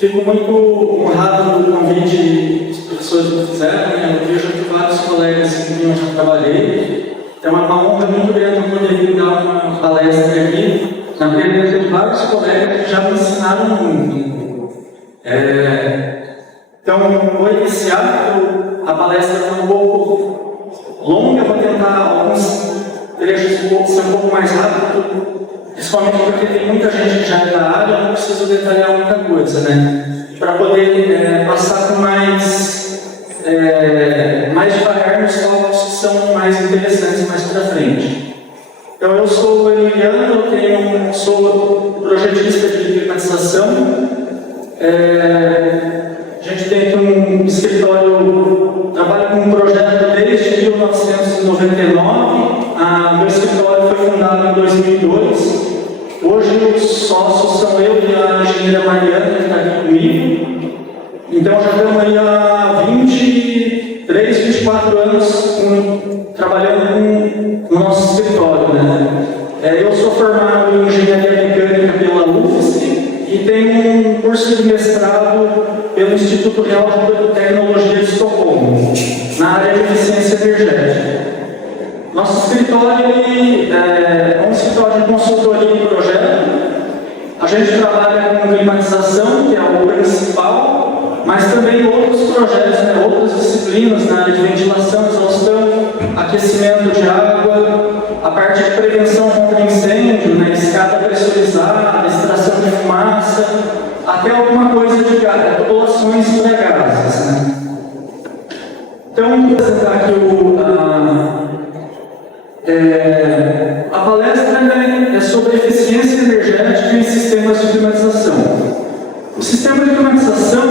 Fico muito honrado do convite que os professores me fizeram, né? Eu vejo que vários colegas com quem eu já trabalhei. É uma honra muito grande poder vir dar uma palestra aqui, na presença de vários colegas que já me ensinaram muito. Então, vou iniciar, a palestra foi um pouco longa, vou tentar alguns trechos ser um pouco mais rápido, principalmente porque tem muita gente que já é da área, eu não preciso detalhar muita coisa, né? Para poder passar com mais devagar nos tópicos que são mais interessantes mais para frente. Então, eu sou o Emiliano, sou projetista de climatização. A gente tem aqui um escritório, trabalho com um projeto desde 1999. Meu escritório foi fundado em 2002. Hoje os sócios são eu e a engenheira Mariana, que está aqui comigo. Então já estamos aí há 23, 24 anos trabalhando com o nosso escritório, né? Eu sou formado em engenharia mecânica pela UFSC e tenho um curso de mestrado pelo Instituto Real de Tecnologia de Estocolmo, na área de eficiência energética. Nosso escritório é um escritório de consultoria e projeto. A gente trabalha com climatização, que é o principal, mas também outros projetos, né, outras disciplinas na área de ventilação, exaustão, aquecimento de água, a parte de prevenção contra incêndio, né, escada pressurizada, extração de fumaça, até alguma coisa de tubulações para gases. Né? Então, vou apresentar aqui a palestra, né, é sobre eficiência energética em sistemas de climatização. O sistema de climatização,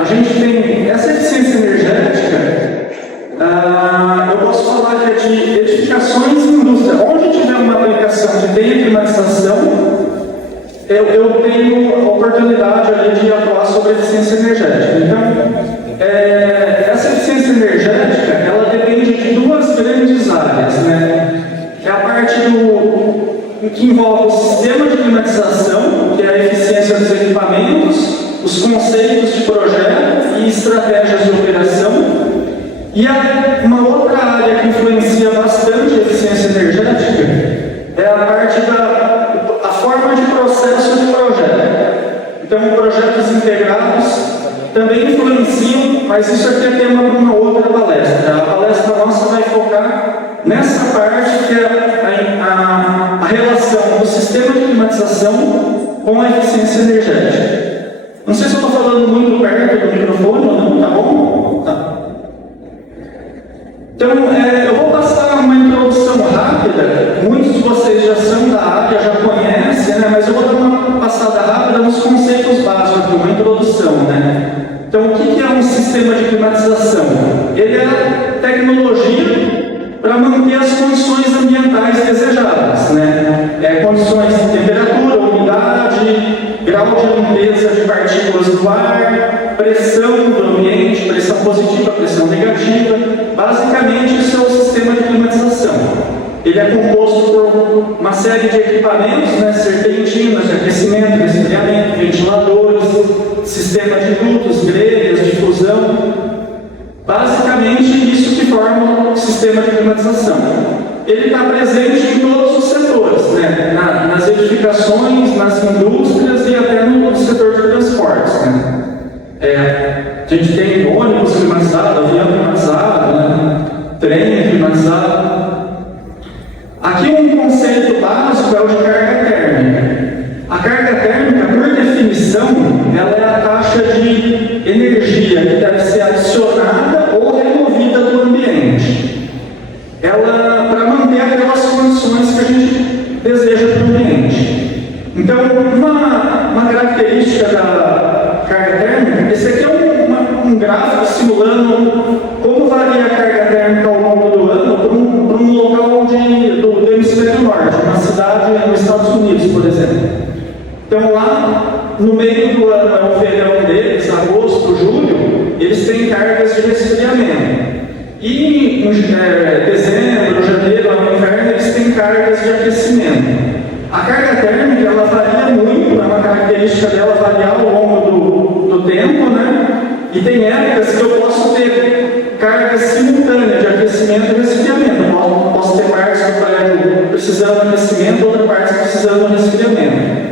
a gente tem essa eficiência energética, eu posso falar que é de edificações e indústria. Onde tiver uma aplicação que tenha climatização, eu tenho a oportunidade ali de atuar sobre eficiência energética. Então, essa eficiência energética, ela depende de duas grandes áreas, né? É a parte que envolve o sistema de climatização, que é a eficiência dos equipamentos, os conceitos de projeto e estratégias de operação. E uma outra área que influencia bastante a eficiência energética é a parte da forma de processo de projeto. Então, projetos integrados também influenciam, mas isso aqui é tema para uma outra palestra. A palestra nossa vai focar nessa parte que é a relação do sistema de climatização com a eficiência energética. Não sei se eu estou falando muito perto do microfone ou não, tá bom? Tá. Então, eu vou passar uma introdução rápida. Muitos de vocês já são da área, já conhecem, né? Mas eu vou dar uma passada rápida nos conceitos básicos aqui, uma introdução, né? Então, o que é um sistema de climatização? Ele é a tecnologia para manter as condições ambientais desejadas, né? Condições de temperatura, umidade, grau de limpeza de partículas do ar, pressão do ambiente, pressão positiva, pressão negativa. Basicamente, isso é o sistema de climatização. Ele é composto por uma série de equipamentos, né, serpentinas de aquecimento, resfriamento, ventiladores, sistema de dutos, grelhas, difusão. Basicamente, isso que forma o sistema de climatização. Ele está presente em todos os setores, né, nas edificações, nas indústrias e até no setor de transportes. Né. A gente tem ônibus climatizado, avião climatizado, né, trem climatizado. Aqui um conceito básico é o de carga térmica. A carga térmica, por definição, ela é a taxa de energia que deve ser adicionada ou removida do ambiente. Ela, para manter aquelas condições que a gente deseja para o ambiente. Então, uma característica da carga térmica, esse aqui é um gráfico simulando como varia a carga térmica ao longo do ano para um local do hemisfério norte, uma cidade nos Estados Unidos, por exemplo. Então lá, no meio do ano, é o verão deles, agosto, julho, eles têm cargas de resfriamento. E em dezembro, janeiro, no inverno, eles têm cargas de aquecimento. A carga térmica, ela varia muito, é uma característica dela variar ao longo E tem épocas que eu posso ter carga simultânea de aquecimento e resfriamento. Eu posso ter partes do prédio precisando de aquecimento, outra parte precisando de resfriamento.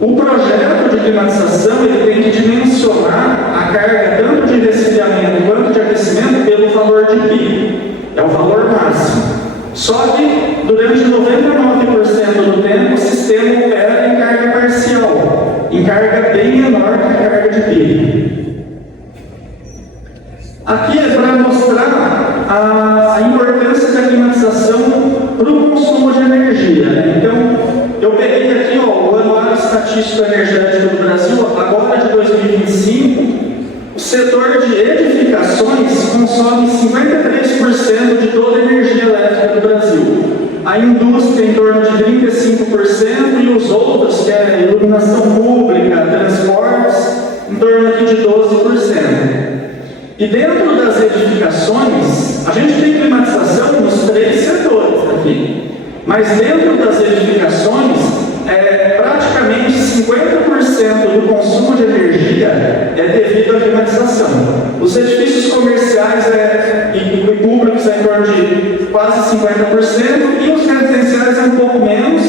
O projeto de climatização ele tem que dimensionar a carga tanto de resfriamento quanto de aquecimento pelo valor de pico. É o valor máximo. Só que durante 99% do tempo o sistema opera em carga parcial, em carga bem menor que a carga de pico. Aqui é para mostrar a importância da climatização para o consumo de energia. Então, eu peguei aqui o Anuário Estatístico Energético do Brasil, agora de 2025, o setor de edificações consome 53% de toda a energia elétrica do Brasil. A indústria em torno de 35% e os outros, que é iluminação pública, transportes, em torno aqui de 12%. E dentro das edificações, a gente tem climatização nos 3 setores aqui. Mas dentro das edificações, praticamente 50% do consumo de energia é devido à climatização. Os edifícios comerciais e públicos é em torno de quase 50% e os residenciais é um pouco menos,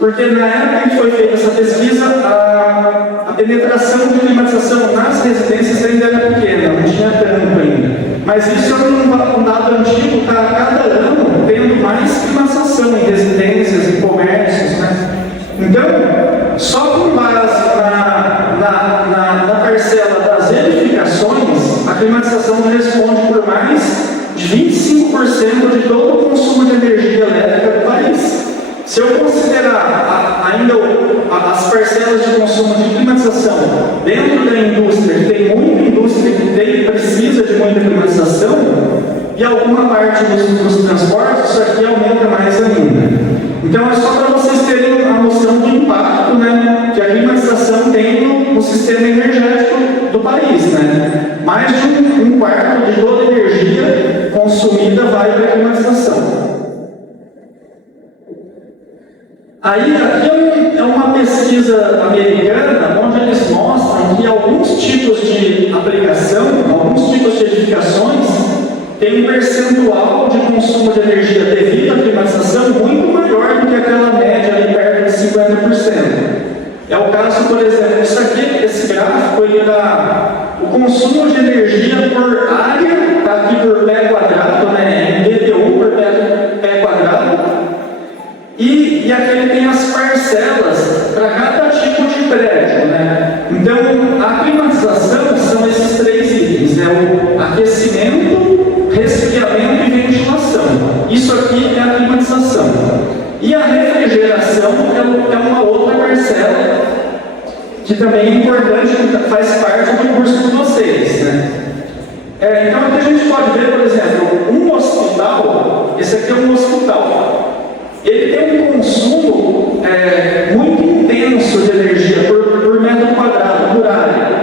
porque na época que foi feita essa pesquisa, a penetração de climatização nas residências ainda era pequena, não tinha tanto ainda. Mas isso é um dado antigo, está cada ano tendo mais climatização em residências, em comércios, né? Então, só com base na parcela das edificações, a climatização responde por mais de 25% de todo o consumo de energia elétrica do país. Se eu considerar ainda as parcelas de consumo de climatização dentro da indústria, que tem muita indústria que precisa de muita climatização, e alguma parte dos transportes, isso aqui aumenta mais ainda. Então é só para vocês terem a noção do impacto, né, que a climatização tem no sistema energético do país. Né? Mais de um quarto de toda a energia consumida vai para a climatização. Aí, aqui é uma pesquisa americana, onde eles mostram que alguns tipos de aplicação, alguns tipos de edificações, têm um percentual de consumo de energia devido à climatização muito maior do que aquela média ali perto de 50%. É o caso, por exemplo, esse gráfico, ele dá o consumo de energia por área, está aqui por pé quadrado, né, MDTU por pé quadrado. E aqui ele tem as parcelas para cada tipo de prédio. Né? Então, a climatização são esses 3 itens: o aquecimento, resfriamento e ventilação. Isso aqui é a climatização. E a refrigeração é uma outra parcela, que também é importante, faz parte do curso de vocês. Né? Então, aqui a gente pode ver, por exemplo, um hospital. Esse aqui é um hospital. Ele tem um consumo muito intenso de energia por metro quadrado, por área.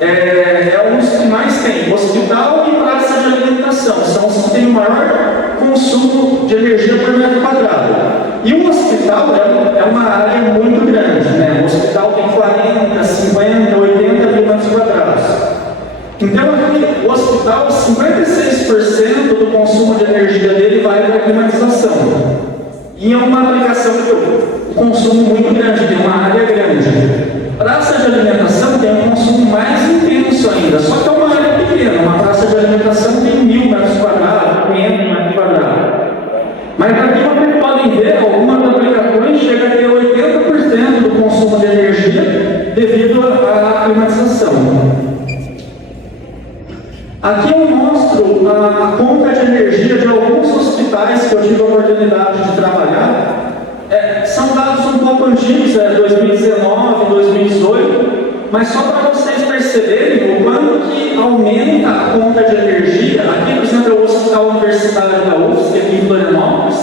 É um dos que mais tem. Hospital e praça de alimentação são os que têm o maior consumo de energia por metro quadrado. E um hospital é uma área muito grande. Né? O hospital tem 40, 50, 80 mil metros quadrados. Então, aqui, o hospital, 56% do consumo de energia dele vai para a climatização. E é uma aplicação que o consumo muito grande, tem uma área grande. Praça de alimentação tem um consumo mais intenso ainda, só que é uma área pequena. Uma praça de alimentação tem 1.000 metros quadrados, 500 metros quadrados. Mas aqui vocês podem ver, algumas aplicações chegam a ter 80% do consumo de energia devido à climatização. Aqui eu mostro a conta de energia de alguns hospitais que eu tive a oportunidade de trabalhar. São dados um pouco antigos, 2019, 2018, mas só para vocês perceberem o quanto que aumenta a conta de energia. Aqui, por exemplo, é o Hospital Universitário da UFSC, aqui em Florianópolis.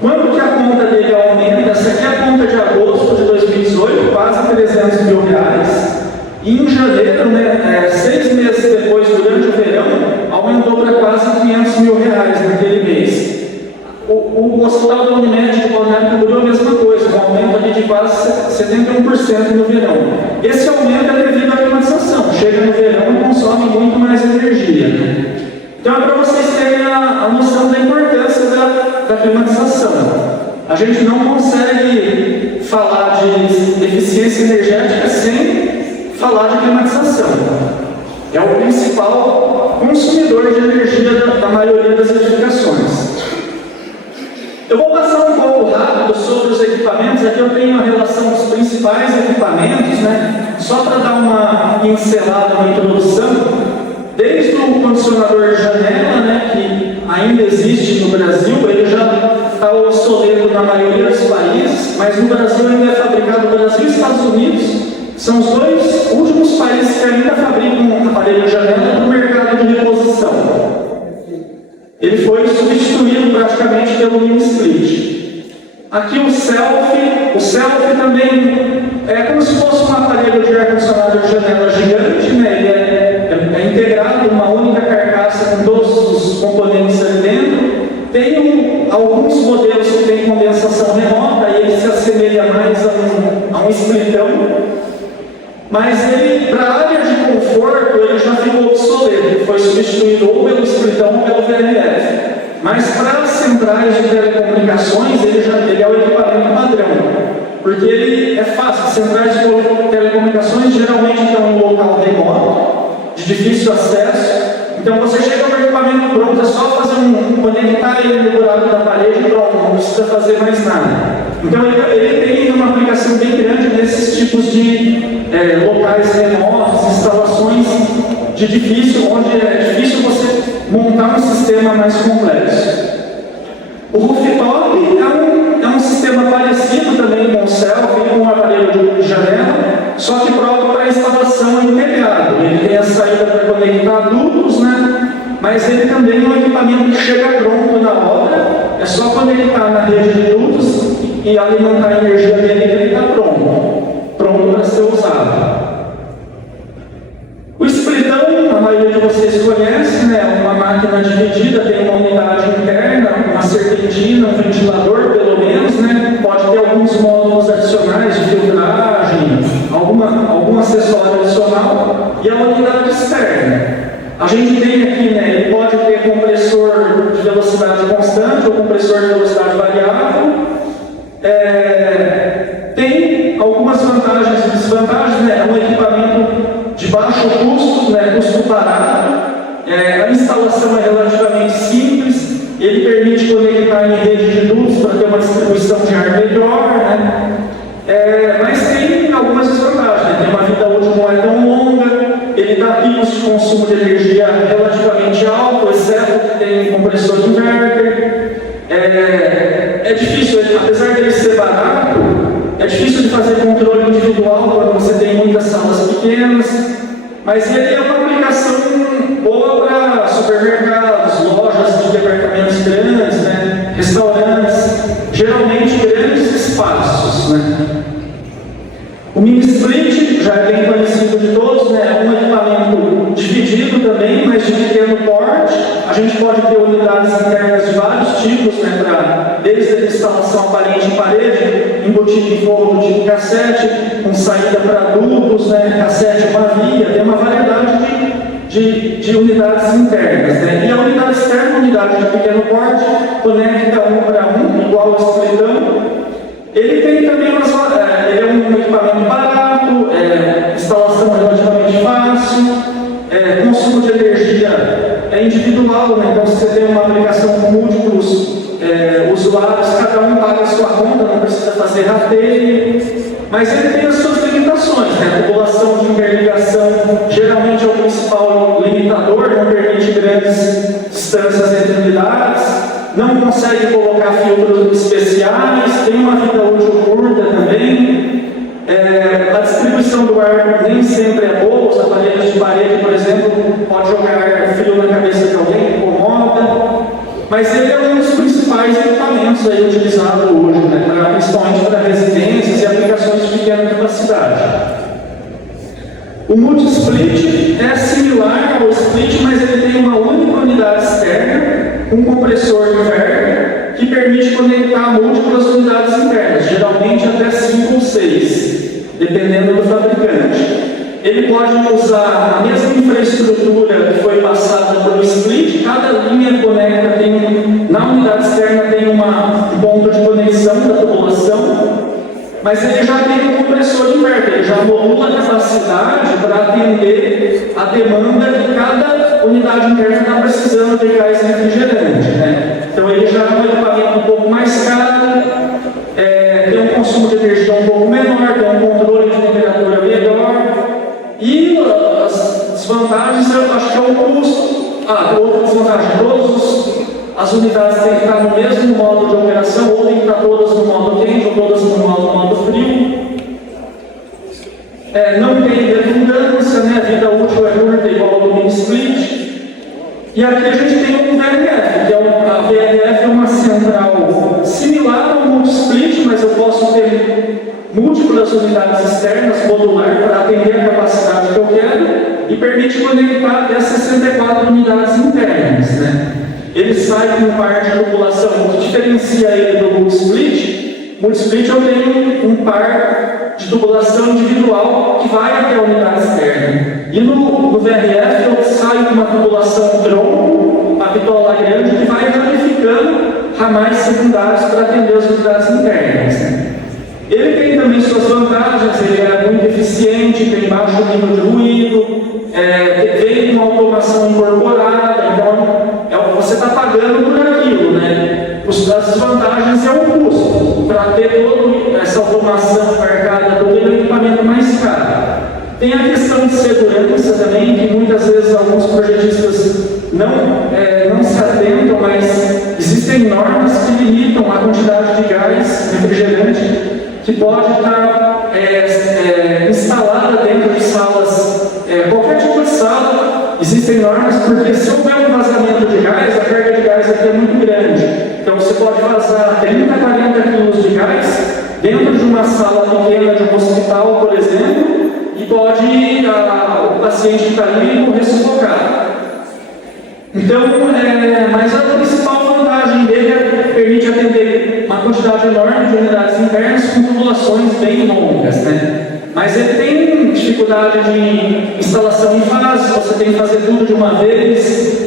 Quanto que a conta dele aumenta? Essa aqui é a conta de agosto de 2018, quase 300 mil reais. E em janeiro, 6 meses depois, durante o verão, aumentou para quase 500 mil reais naquele mês. O Hospital da Unimed de Balneário Camboriú é a mesma coisa, um aumento ali de quase 71% no verão. Esse aumento é devido à climatização. Chega no verão e consome consome muito mais energia, né? Então é para vocês terem a noção da importância da climatização. A gente não consegue falar de eficiência energética sem falar de climatização. É o principal consumidor de energia da maioria das edificações. Eu vou passar um pouco rápido sobre os equipamentos. Aqui eu tenho a relação dos principais equipamentos, né? Só para dar uma pincelada, uma introdução. Desde o condicionador de janela, né, que ainda existe no Brasil, ele já está obsoleto na maioria dos países, mas no Brasil ainda é fabricado. No Brasil e Estados Unidos são os dois últimos países que ainda fabricam um aparelho de janela no mercado de reposição. Ele foi substituído praticamente pelo mini split. Aqui o self também é como se fosse um aparelho de ar-condicionado de janela gigante, né? Ele é integrado em uma única carcaça com todos os componentes ali dentro. Tem alguns modelos que têm condensação remota e ele se assemelha mais a um splitão, mas ele, para a área de conforto, ele já ficou obsoleto. Ele foi substituído ou pelo splitão ou pelo VRF. Mas para as centrais de telecomunicações, ele é o equipamento padrão, porque ele é fácil. Centrais de telecomunicações geralmente estão em um local remoto, de difícil acesso. Então você chega com o equipamento pronto, é só fazer conectar ele no buraco da parede e pronto, não precisa fazer mais nada. Então ele tem uma aplicação bem grande nesses tipos de locais remotos, instalações de difícil, onde é difícil você montar um sistema mais complexo. O rooftop é um sistema parecido também com o self, com um aparelho de janela, só que próprio para instalação integrado. Ele tem a saída para conectar dutos, né? Mas ele também é um equipamento que chega pronto na obra, é só conectar na rede de dutos e alimentar a energia dele e ele está pronto para ser usado. O splitão, a maioria de vocês conhece, né? Uma máquina dividida, tem uma unidade interna, uma serpentina, um ventilador pelo menos, né? Pode ter alguns módulos adicionais de filtragem, algum acessório adicional, e a unidade externa. A gente tem aqui, né? Ele pode ter compressor de velocidade constante ou compressor de velocidade variável. Tem algumas vantagens e desvantagens, né? É um equipamento de baixo custo, né? Custo barato. A instalação é relativamente simples. Ele permite conectar em rede de dutos para ter uma distribuição de ar melhor, né? Mas tem algumas desvantagens, né? Tem uma vida útil não é tão longa, ele dá picos de consumo de energia relativamente alto, exceto que tem compressor de inverter. É difícil, apesar de ele ser barato, é difícil de fazer controle individual quando você tem muitas salas pequenas, mas ele é uma aplicação boa para supermercados, lojas de departamentos grandes, né? Restaurantes, geralmente grandes espaços, né? O mini split já é bem conhecido de todos, né? É um equipamento dividido também, mas de pequeno porte. A gente pode ter unidades internas de vários tipos, né? Desde a instalação aparente em parede, embutido em forro do tipo cassete, com saída para dutos, né? Cassete, uma via, tem uma variedade de unidades internas, né? E a unidade externa, unidade de pequeno porte, conecta um para um, igual ao splitão. Ele tem também ele é um equipamento barato, instalação relativamente fácil, consumo de energia é individual, né? Então se você tem uma aplicação com múltiplos usuários, cada um paga a sua conta, não precisa fazer rateio, mas ele tem as suas limitações, né? A população de interligação geralmente é o principal limitador, não permite grandes distâncias entre unidades, não consegue colocar filtros especiais, tem uma vida útil curta também. A distribuição do ar nem sempre é boa, os aparelhos de parede, por exemplo, pode jogar frio na cabeça de alguém, incomoda, mas ele é um dos principais equipamentos aí utilizados hoje, né, principalmente para residências e aplicações de pequena capacidade. O multi-split é similar ao split, mas ele tem uma única unidade externa, um compressor inverter, que permite conectar múltiplas unidades internas, geralmente até 5 ou 6, dependendo do fabricante. ele pode usar a mesma infraestrutura que foi passada pelo split, cada linha conecta, na unidade externa tem um ponto de conexão da tubulação, mas ele já tem um compressor inverter, ele já modula a capacidade para atender a demanda que cada unidade interna está precisando de gás refrigerante, né? Então ele já é um equipamento um pouco mais caro, tem um consumo de energia um pouco menor, tem um controle de temperatura melhor, e as desvantagens eu acho que é o custo. Outra desvantagem, as unidades têm que estar no mesmo modo de operação, ou têm que estar todas no modo quente, ou todas no modo frio. Não tem redundância, né? A vida útil é curta, igual ao do mini split. E aqui a gente tem um VRF, que a VRF é uma central similar ao multi-split, mas eu posso ter múltiplas unidades externas modular para atender a capacidade que eu quero e permite conectar até 64 unidades internas, né? Ele sai com um par de tubulação, o que diferencia ele do multi-split. Multi-split eu tenho um par de tubulação individual que vai até a unidade externa. E no VRF eu saio com uma tubulação tronco, a bitola grande, que vai ramificando ramais secundários para atender as unidades internas, né? Ele tem também suas vantagens, ele é muito eficiente, tem baixo nível de ruído, vem com automação incorporada, então você está pagando por aquilo, né? As desvantagens é o custo, para ter toda essa automação embarcada, todo o equipamento mais caro. Tem a questão de segurança também, que muitas vezes alguns projetistas não se atentam, mas existem normas que limitam a quantidade de gás refrigerante que pode estar instalada dentro de salas, qualquer tipo de sala. Existem normas, porque se houver um vazamento de gás, a carga de gás aqui é muito grande. Então você pode vazar 30, 40 quilos de gás dentro de uma sala pequena de um hospital, por exemplo, e pode o paciente que está ali morrer sufocado. Então, mas a principal vantagem dele permite atender uma quantidade enorme de unidades internas com tubulações bem longas, né? Mas ele tem dificuldade de instalação em fase, você tem que fazer tudo de uma vez.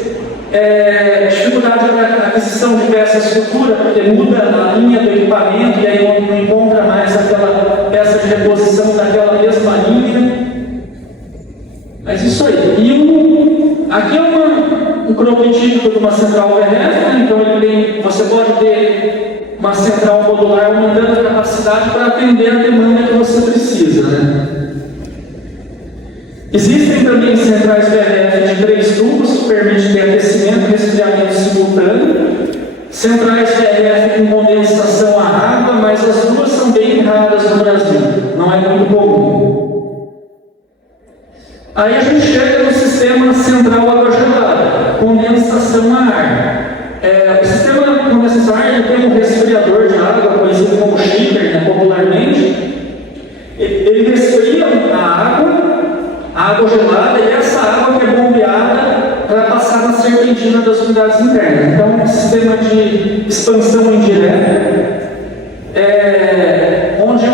Dificuldade na aquisição de peças futuras, porque muda a linha do equipamento e aí não encontra mais aquela peça de reposição daquela mesma linha. Mas isso aí. Aqui é um cronotípico de uma central VRF, né? Então você pode ter uma central modular aumentando a capacidade para atender a demanda que você precisa, né? Existem também centrais VRF de 3 tubos, que permitem ter aquecimento e resfriamento simultâneo. Centrais VRF com condensação a água, mas as duas são bem raras no Brasil, não é muito comum. Aí a gente chega no sistema central água gelada, condensação a ar. O sistema de condensação a ar ele tem um resfriador de água, conhecido como shaker, né, popularmente. Ele resfria a água gelada, e essa água que é bombeada para passar na serpentina das unidades internas. Então, um sistema de expansão indireta, onde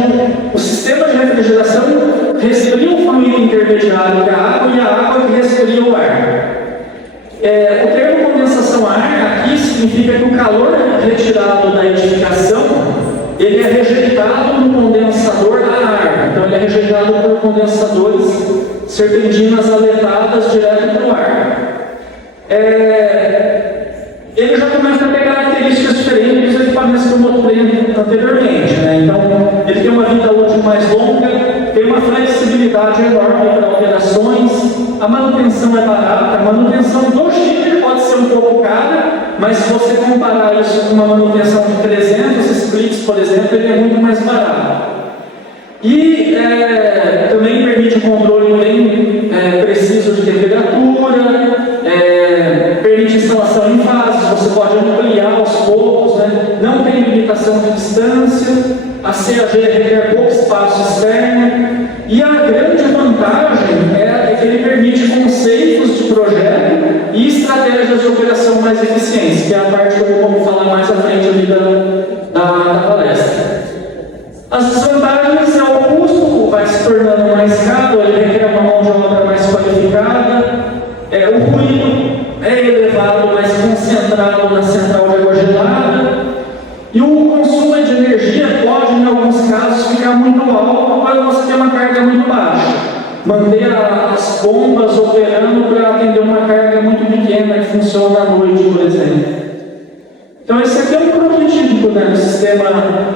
o sistema de refrigeração resfria o fluido intermediário da água e a água que resfria o ar. O termo condensação a ar aqui significa que o calor retirado da edificação ele é rejeitado no condensador a ar. Então ele é rejeitado por condensadores serpentinas aletadas direto para o ar. Ele já começa a ter características diferentes dos equipamentos que eu mostrei anteriormente, né? Então ele tem uma vida útil mais longa, tem uma flexibilidade enorme para operações, a manutenção é barata, a manutenção do chip pode ser um pouco cara, mas se você comparar isso com uma manutenção de 300 splits, por exemplo, ele é muito mais barato. E também permite um controle bem preciso de temperatura, permite instalação em fases, você pode ampliar aos poucos, né? Não tem limitação de distância, a CAG requer pouco espaço externo, e a grande vantagem é que ele permite conceitos de projeto e estratégias de operação mais eficientes, que é a parte que eu vou falar mais à frente ali da palestra. As desvantagens é o custo, vai se tornando mais caro, ele requer uma mão manter as bombas operando para atender uma carga muito pequena que funciona à noite, por exemplo. Então esse aqui é um prototípico, né, do sistema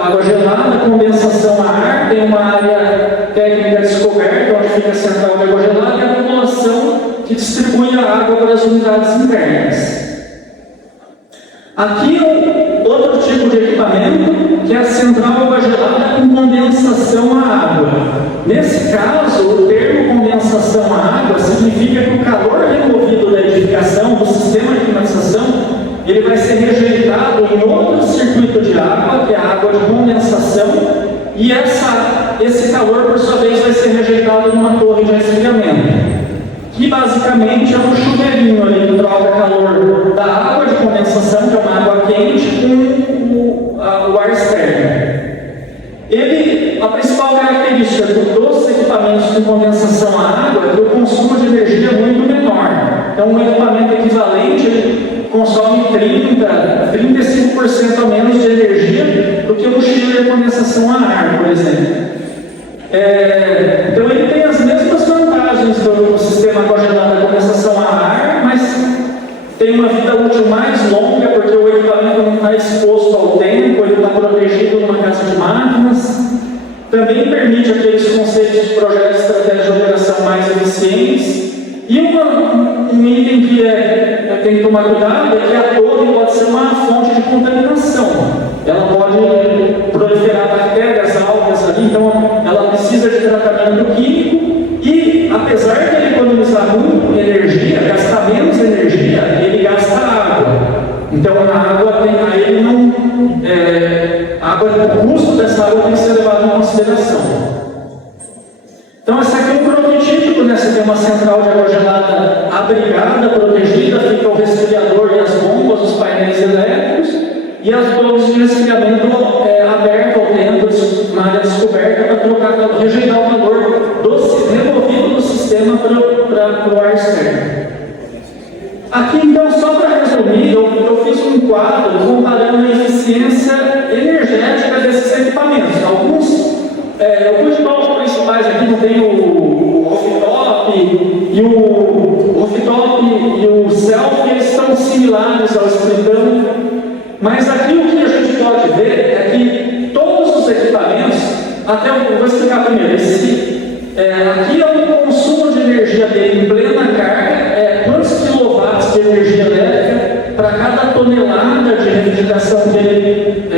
água gelada, condensação a ar, tem uma área técnica descoberta, onde fica a central de água gelada, e a tubulação que distribui a água para as unidades internas. Aqui é outro tipo de equipamento, que é a central água gelada com condensação a água. Nesse caso, o termo condensação a água significa que o calor removido da edificação, do sistema de climatização, ele vai ser rejeitado em outro circuito de água, que é a água de condensação, e esse calor, por sua vez, vai ser rejeitado numa torre de resfriamento, que basicamente é um chuveirinho ali que troca calor da água de condensação, que é uma água quente, com o ar externo. A principal característica dos equipamentos de condensação a água é que o consumo de energia é muito menor. Então, um equipamento equivalente ele consome 35% a menos de energia do que um chiller de condensação a ar, por exemplo. Então, ele tem as mesmas vantagens do sistema água gelada condensação a ar, mas tem uma vida útil mais longa, porque o equipamento não está exposto ao tempo, ele está protegido numa casa de máquinas. Também permite aqueles conceitos de projetos de estratégia de operação mais eficientes. E um item que tem que tomar cuidado é que a torre pode ser uma fonte de contaminação. Ela pode proliferar bactérias, algas ali, então ela precisa de tratamento químico. E apesar de ele economizar muito energia, gastar menos energia, ele gasta água. Então a água tem aí o custo dessa água tem que ser levado em consideração. Então esse aqui é um prototípico, né? Você tem uma central de água gelada abrigada, protegida, fica o resfriador e as bombas, os painéis elétricos, e as torres de resfriamento abertas ao tempo, na área descoberta, para trocar, rejeitar o calor removido do sistema para o ar externo. Aqui então, só para resumir, eu fiz um quadro comparando a eficiência energética desses equipamentos. Eu pus os principais aqui, não tem o rooftop e o self, eles estão similares ao splitão, mas aqui o que a gente pode ver é que todos os equipamentos, até eu vou explicar primeiro, aqui é o consumo de energia dele em plena carga, quantos quilowatts de energia elétrica para cada tonelada de refrigeração que ele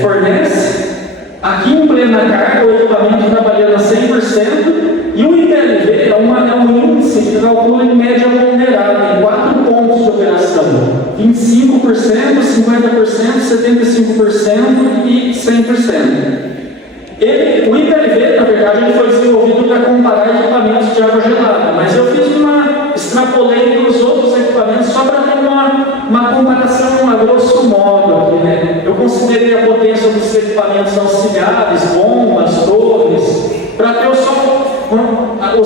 fornece. Aqui em plena carga, o equipamento trabalhando a 100%, e o IPLV é um índice que calcula em média ponderada, em 4 pontos de operação: 25%, 50%, 75% e 100%. O IPLV, na verdade, ele foi desenvolvido para comparar equipamentos de água gelada, mas eu extrapolei para os outros equipamentos só para ter uma comparação a grosso modo aqui, né? Eu considerei a potência dos equipamentos auxiliares, bombas, torres, para ter os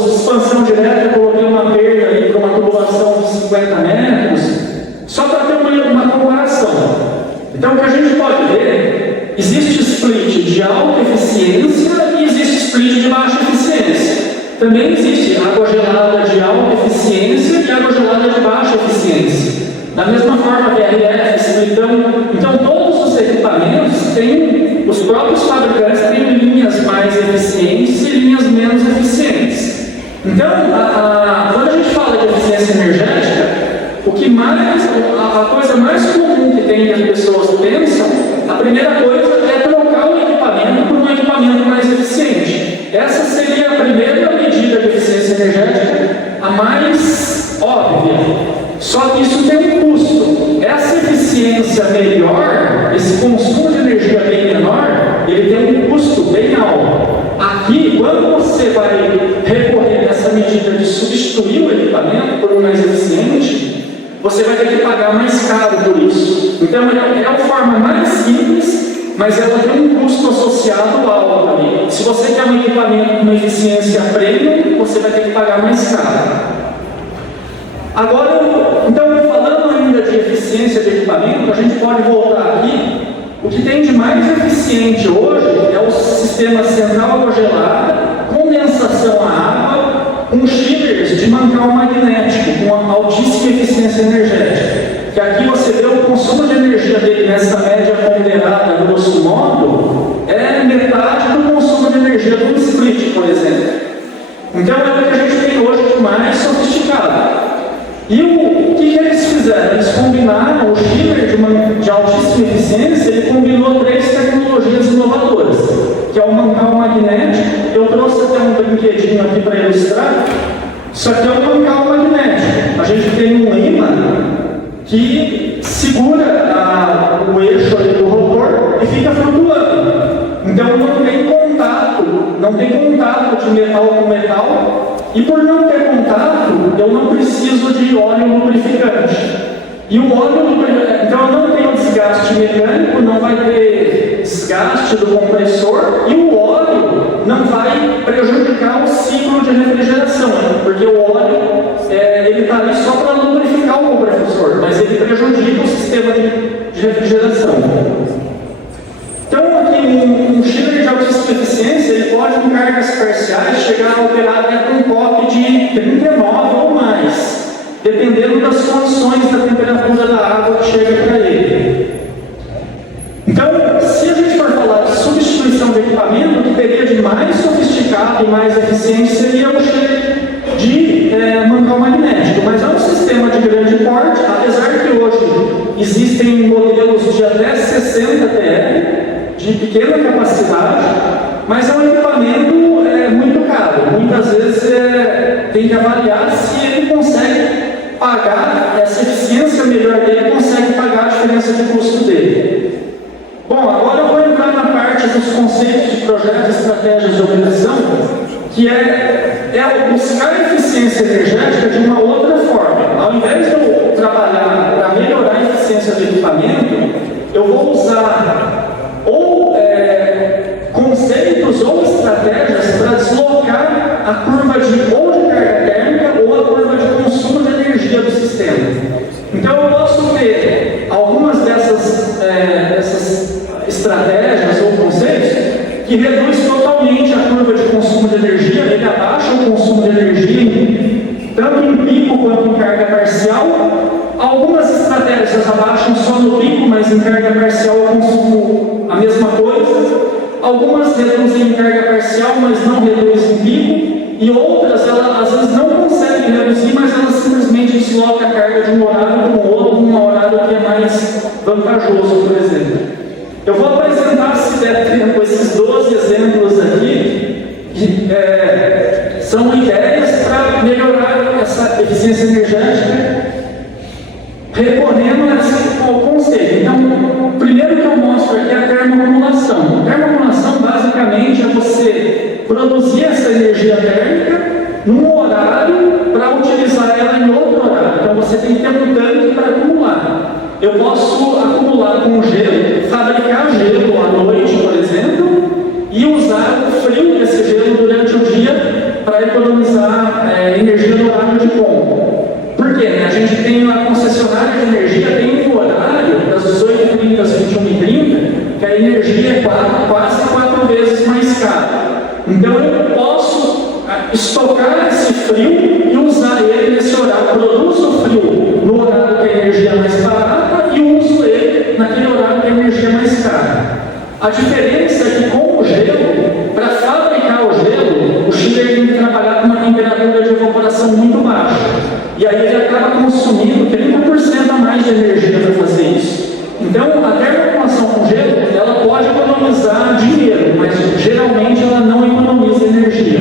expansão direta, eu coloquei uma perda aí para uma tubulação de 50 metros, só para ter uma comparação. Então, o que a gente pode ver, existe split de alta eficiência e existe split de baixa eficiência. Também existe água gelada de alta eficiência e água gelada de baixa eficiência. Da mesma forma que RF, splitão. Então, todos os equipamentos têm, os próprios fabricantes têm linhas mais eficientes e linhas menos eficientes. Então, quando a gente fala de eficiência energética, a coisa mais comum que tem que as pessoas pensam, a primeira coisa é trocar o equipamento por um equipamento mais eficiente. Essa seria a primeira medida de eficiência energética, a mais óbvia. Só que isso tem um custo. Essa eficiência melhor, esse consumo de energia bem menor, ele tem um custo bem alto. Aqui, quando você vai recorrer nessa medida de substituir o equipamento por um mais eficiente, você vai ter que pagar mais caro por isso. Então, é a forma mais simples, mas ela tem um custo associado alto ali. Se você quer um equipamento com uma eficiência premium, você vai ter que pagar mais caro. Agora, então, falando ainda de eficiência de equipamento, a gente pode voltar aqui. O que tem de mais eficiente hoje é o sistema central água gelada dele nessa média ponderada, grosso modo, é metade do consumo de energia do split, por exemplo. Então é o que a gente tem hoje de mais sofisticado. E o que eles fizeram? Eles combinaram o chiller de altíssima eficiência, ele combinou 3 tecnologias inovadoras, que é o mancal magnético. Eu trouxe até um brinquedinho aqui para ilustrar. Isso aqui é o mancal magnético. A gente tem um ímã que segura o eixo ali do rotor e fica flutuando. Então não tem contato de metal com metal. E por não ter contato, eu não preciso de óleo lubrificante. E o óleo lubrificante, então eu não tenho desgaste mecânico, não vai ter desgaste do compressor, e o óleo não vai prejudicar o ciclo de refrigeração, porque o óleo ele está ali só para lubrificar o compressor, mas ele prejudica o sistema de refrigeração. Então, aqui um chiller de altíssima eficiência, ele pode, com cargas parciais, chegar a operar até com um POP de 39 ou mais, dependendo das condições da temperatura da água que chega para ele. Então, se a gente for falar de substituição de equipamento, o que teria de mais sofisticado e mais eficiente seria o chiller de mancal magnético, mas é um sistema de grande porte, apesar que hoje existem modelos de até 60 TR, de pequena capacidade, mas é um equipamento muito caro. Muitas vezes tem que avaliar se ele consegue pagar, essa eficiência melhor dele consegue pagar a diferença de custo dele. Bom, agora eu vou entrar na parte dos conceitos de projetos e estratégias de operação, que é buscar eficiência energética de uma outra forma. Ao invés de eu trabalhar para melhorar a eficiência do equipamento, eu vou usar conceitos ou estratégias para deslocar a curva ou de carga térmica ou a curva de consumo de energia do sistema. Então eu posso ter algumas dessas estratégias ou conceitos que reduz totalmente a curva de consumo de energia, ele abaixa o consumo de energia tanto em pico quanto em carga parcial. Algumas estratégias abaixam só no pico, mas em carga parcial eu consumo a mesma coisa. Algumas reduzem em carga parcial, mas não reduzem em pico. E outras, elas às vezes não conseguem reduzir, mas elas simplesmente deslocam a carga de um horário para o outro, um horário que é mais vantajoso, por exemplo. Eu vou apresentar, se der tempo, esses 12 exemplos aqui, que são ideias para melhorar essa eficiência energética, recorrendo ao conceito. Então, o primeiro que eu mostro aqui é a termoacumulação. A termoacumulação, basicamente, é você produzir essa energia térmica num horário para utilizar ela em outro horário. Então, você tem que ter um tanque para acumular. Eu posso acumular com gelo, fabricar gelo à noite, por exemplo, e usar o frio desse gelo durante o dia para economizar energia no horário de pompa. Por quê? A gente tem a concessionária de energia, tem um horário das 18h30 às 21h30, que a energia é quase 4 vezes mais cara. Então eu posso estocar esse frio e usar ele nesse horário. Eu produzo o frio no horário que a energia é mais barata e uso ele naquele horário que a energia é mais cara. A diferença é que com o gelo, para fabricar o gelo, o chiller tem que trabalhar com uma temperatura de evaporação muito baixa. E aí ele acaba consumindo 30% a mais de energia para fazer isso. Então, a termoacumulação com gelo, ela pode economizar dinheiro, mas geralmente ela não economiza energia.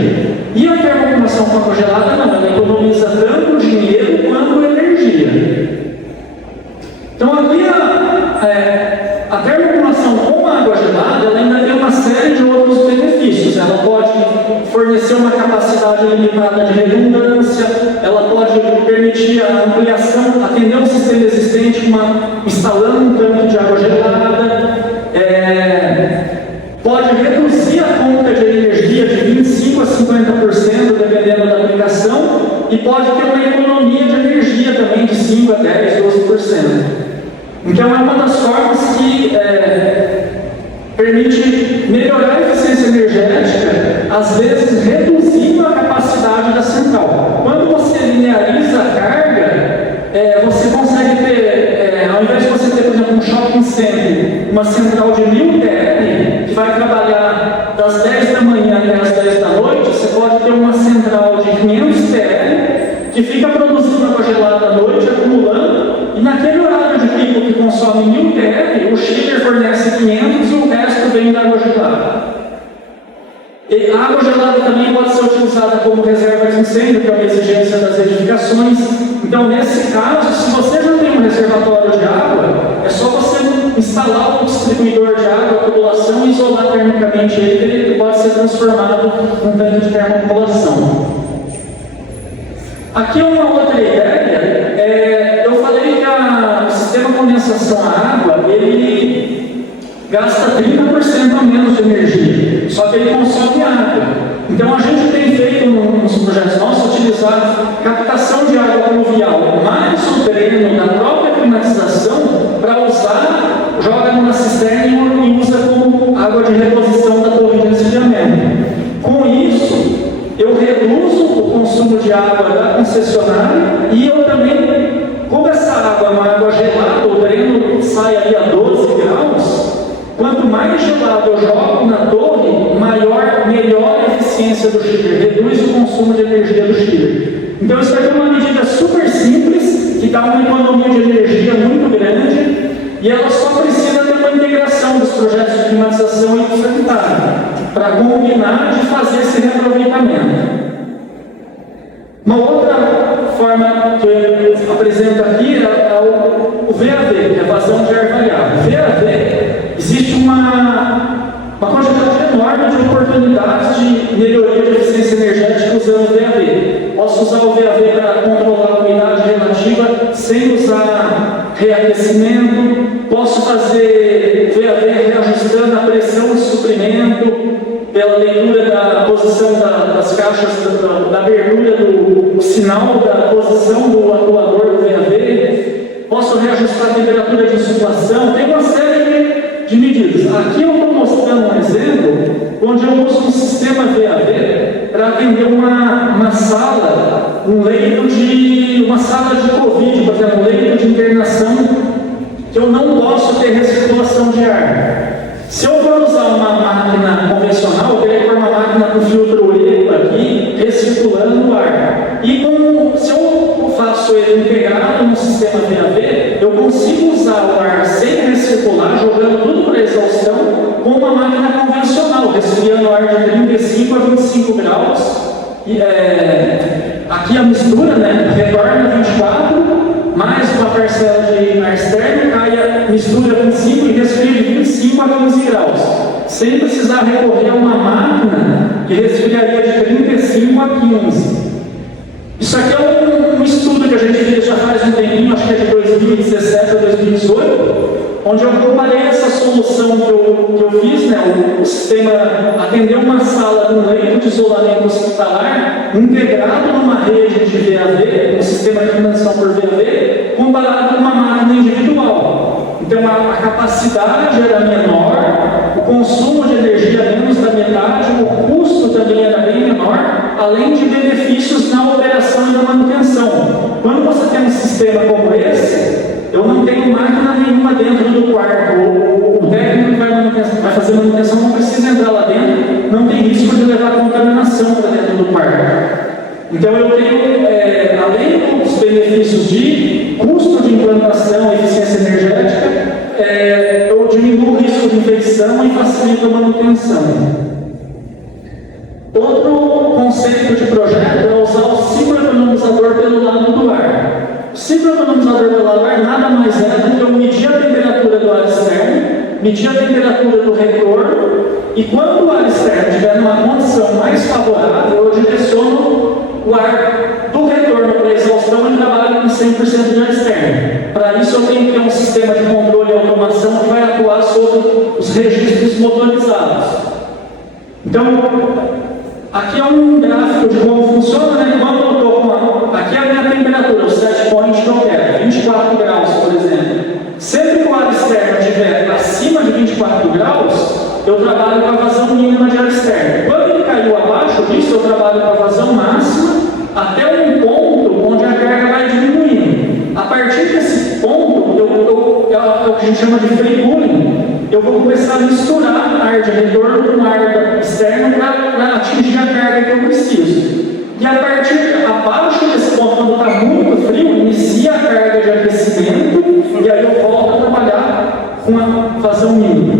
E a termoacumulação com água gelada, não, ela economiza tanto dinheiro quanto energia. Então, aqui a termoacumulação com água gelada, ela ainda tem uma série de outros benefícios. Ela pode fornecer uma capacidade limitada de redundância, ela pode permitir a ampliação, atender um sistema existente, instalando um tanque de água gelada, pode reduzir a conta de energia de 25% a 50%, dependendo da aplicação, e pode ter uma economia de energia também de 5% a 10%, 12%. Então é uma das formas que permite melhorar a eficiência energética, às vezes reduzindo a capacidade da central. Quando você lineariza a carga, você consegue ter, ao invés de você ter, por exemplo, um shopping center 500 TL, que fica produzindo água gelada à noite, acumulando, e naquele horário de pico que consome 1000 TL, o chiller fornece 500 e o resto vem da água gelada. E a água gelada também pode ser utilizada como reserva de incêndio, que é uma exigência das edificações. Então, nesse caso, se você já tem um reservatório de água, é só você instalar um distribuidor de água à população e isolar termicamente ele, que pode ser transformado num tanque de termopopulação. Aqui uma outra ideia, eu falei que o sistema de condensação à água, ele gasta 30% a menos de energia, só que ele consome água. Então a gente tem feito nos projetos nossos utilizar captação de água pluvial, mais o dreno da própria climatização para usar, joga numa cisterna e usa como água de reposição da torre de resfriamento. Com isso, eu reduzo o consumo de água da concessionária e eu também, como essa água é uma água gelada, o dreno sai ali a 12 graus, quanto mais gelado eu jogo na torre, melhor a eficiência do chiller, reduz o consumo de energia do chiller. Então isso aqui é uma medida super simples, que dá uma economia de energia muito grande, e ela só precisa ter uma integração dos projetos de climatização e sanitário, para combinar de fazer esse reaproveitamento. Uma outra forma que eu apresento aqui é o VAV, que é vazão de ar variável. VAV, existe uma quantidade enorme de oportunidades de melhoria de eficiência energética usando o VAV. Posso usar o VAV para controlar a umidade relativa sem usar reaquecimento. Posso fazer VAV reajustando a pressão de suprimento pela leitura da posição das caixas, da abertura do sinal, da posição do atuador do VAV. Posso reajustar a temperatura de insuflação. Tem uma série de medidas. Aqui eu estou mostrando um exemplo onde eu uso um sistema VAV para atender uma sala, uma sala de Covid, por exemplo, um leito de internação, que eu não posso ter recirculação de ar. Se eu for usar uma máquina convencional, eu teria que pôr uma máquina com filtro EPA aqui, recirculando o ar. E se eu faço ele integrado no sistema VAV, eu consigo usar o ar sem recircular, jogando tudo para a exaustão, com uma máquina convencional, resfriando o ar de 35 a 25 graus. Aqui a mistura, retorna 24, mais uma parcela de ar externo, cai a mistura 25 e resfria de 25 a 15 graus, sem precisar recorrer a uma máquina que resfriaria de 35 a 15. Isso aqui é um estudo que a gente fez já faz um tempinho, acho que é de 2017 a 2018, onde eu comparei essa solução que eu fiz, o sistema atendeu uma sala com leito de isolamento hospitalar, integrado numa rede de VAV, um sistema de iluminação por VAV, comparado com uma máquina individual. Então a capacidade era menor, o consumo de energia menos da metade, o custo também era bem menor, além de benefícios na operação e na manutenção. Quando você tem um sistema como esse, eu não tenho máquina nenhuma dentro do quarto. O técnico que vai fazer manutenção não precisa entrar lá dentro, não tem risco de levar contaminação para dentro do quarto. Então eu tenho, além dos benefícios de custo de implantação e eficiência energética, eu diminuo o risco de infecção e facilito a manutenção. Outro conceito de projeto é usar o ciclo economizador pelo lado do ar. O ciclo economizador pelo lado do ar nada mais é do que eu medir a temperatura do ar externo, medir a temperatura do retorno, e quando o ar externo estiver numa condição mais favorável, eu direciono o ar do retorno para a exaustão e trabalho com 100% de ar externo. Para isso eu tenho que ter um sistema de controle e automação que vai atuar sobre os registros motorizados. Então, aqui é um gráfico de como funciona, Quando eu estou aqui é a minha temperatura, o set point que eu quero, 24 graus, por exemplo. Sempre que o ar externo estiver acima de 24 graus, eu trabalho com a vazão mínima de ar externo. Quando ele caiu abaixo disso, eu trabalho com a vazão máxima até um ponto onde a carga vai diminuindo. A partir desse ponto, é o que a gente chama de free cooling, eu vou começar a misturar ar de retorno com ar externo para atingir a carga que eu preciso. E a partir abaixo desse ponto, quando está muito frio, inicia a carga de aquecimento e aí eu volto a trabalhar com a vazão mínima.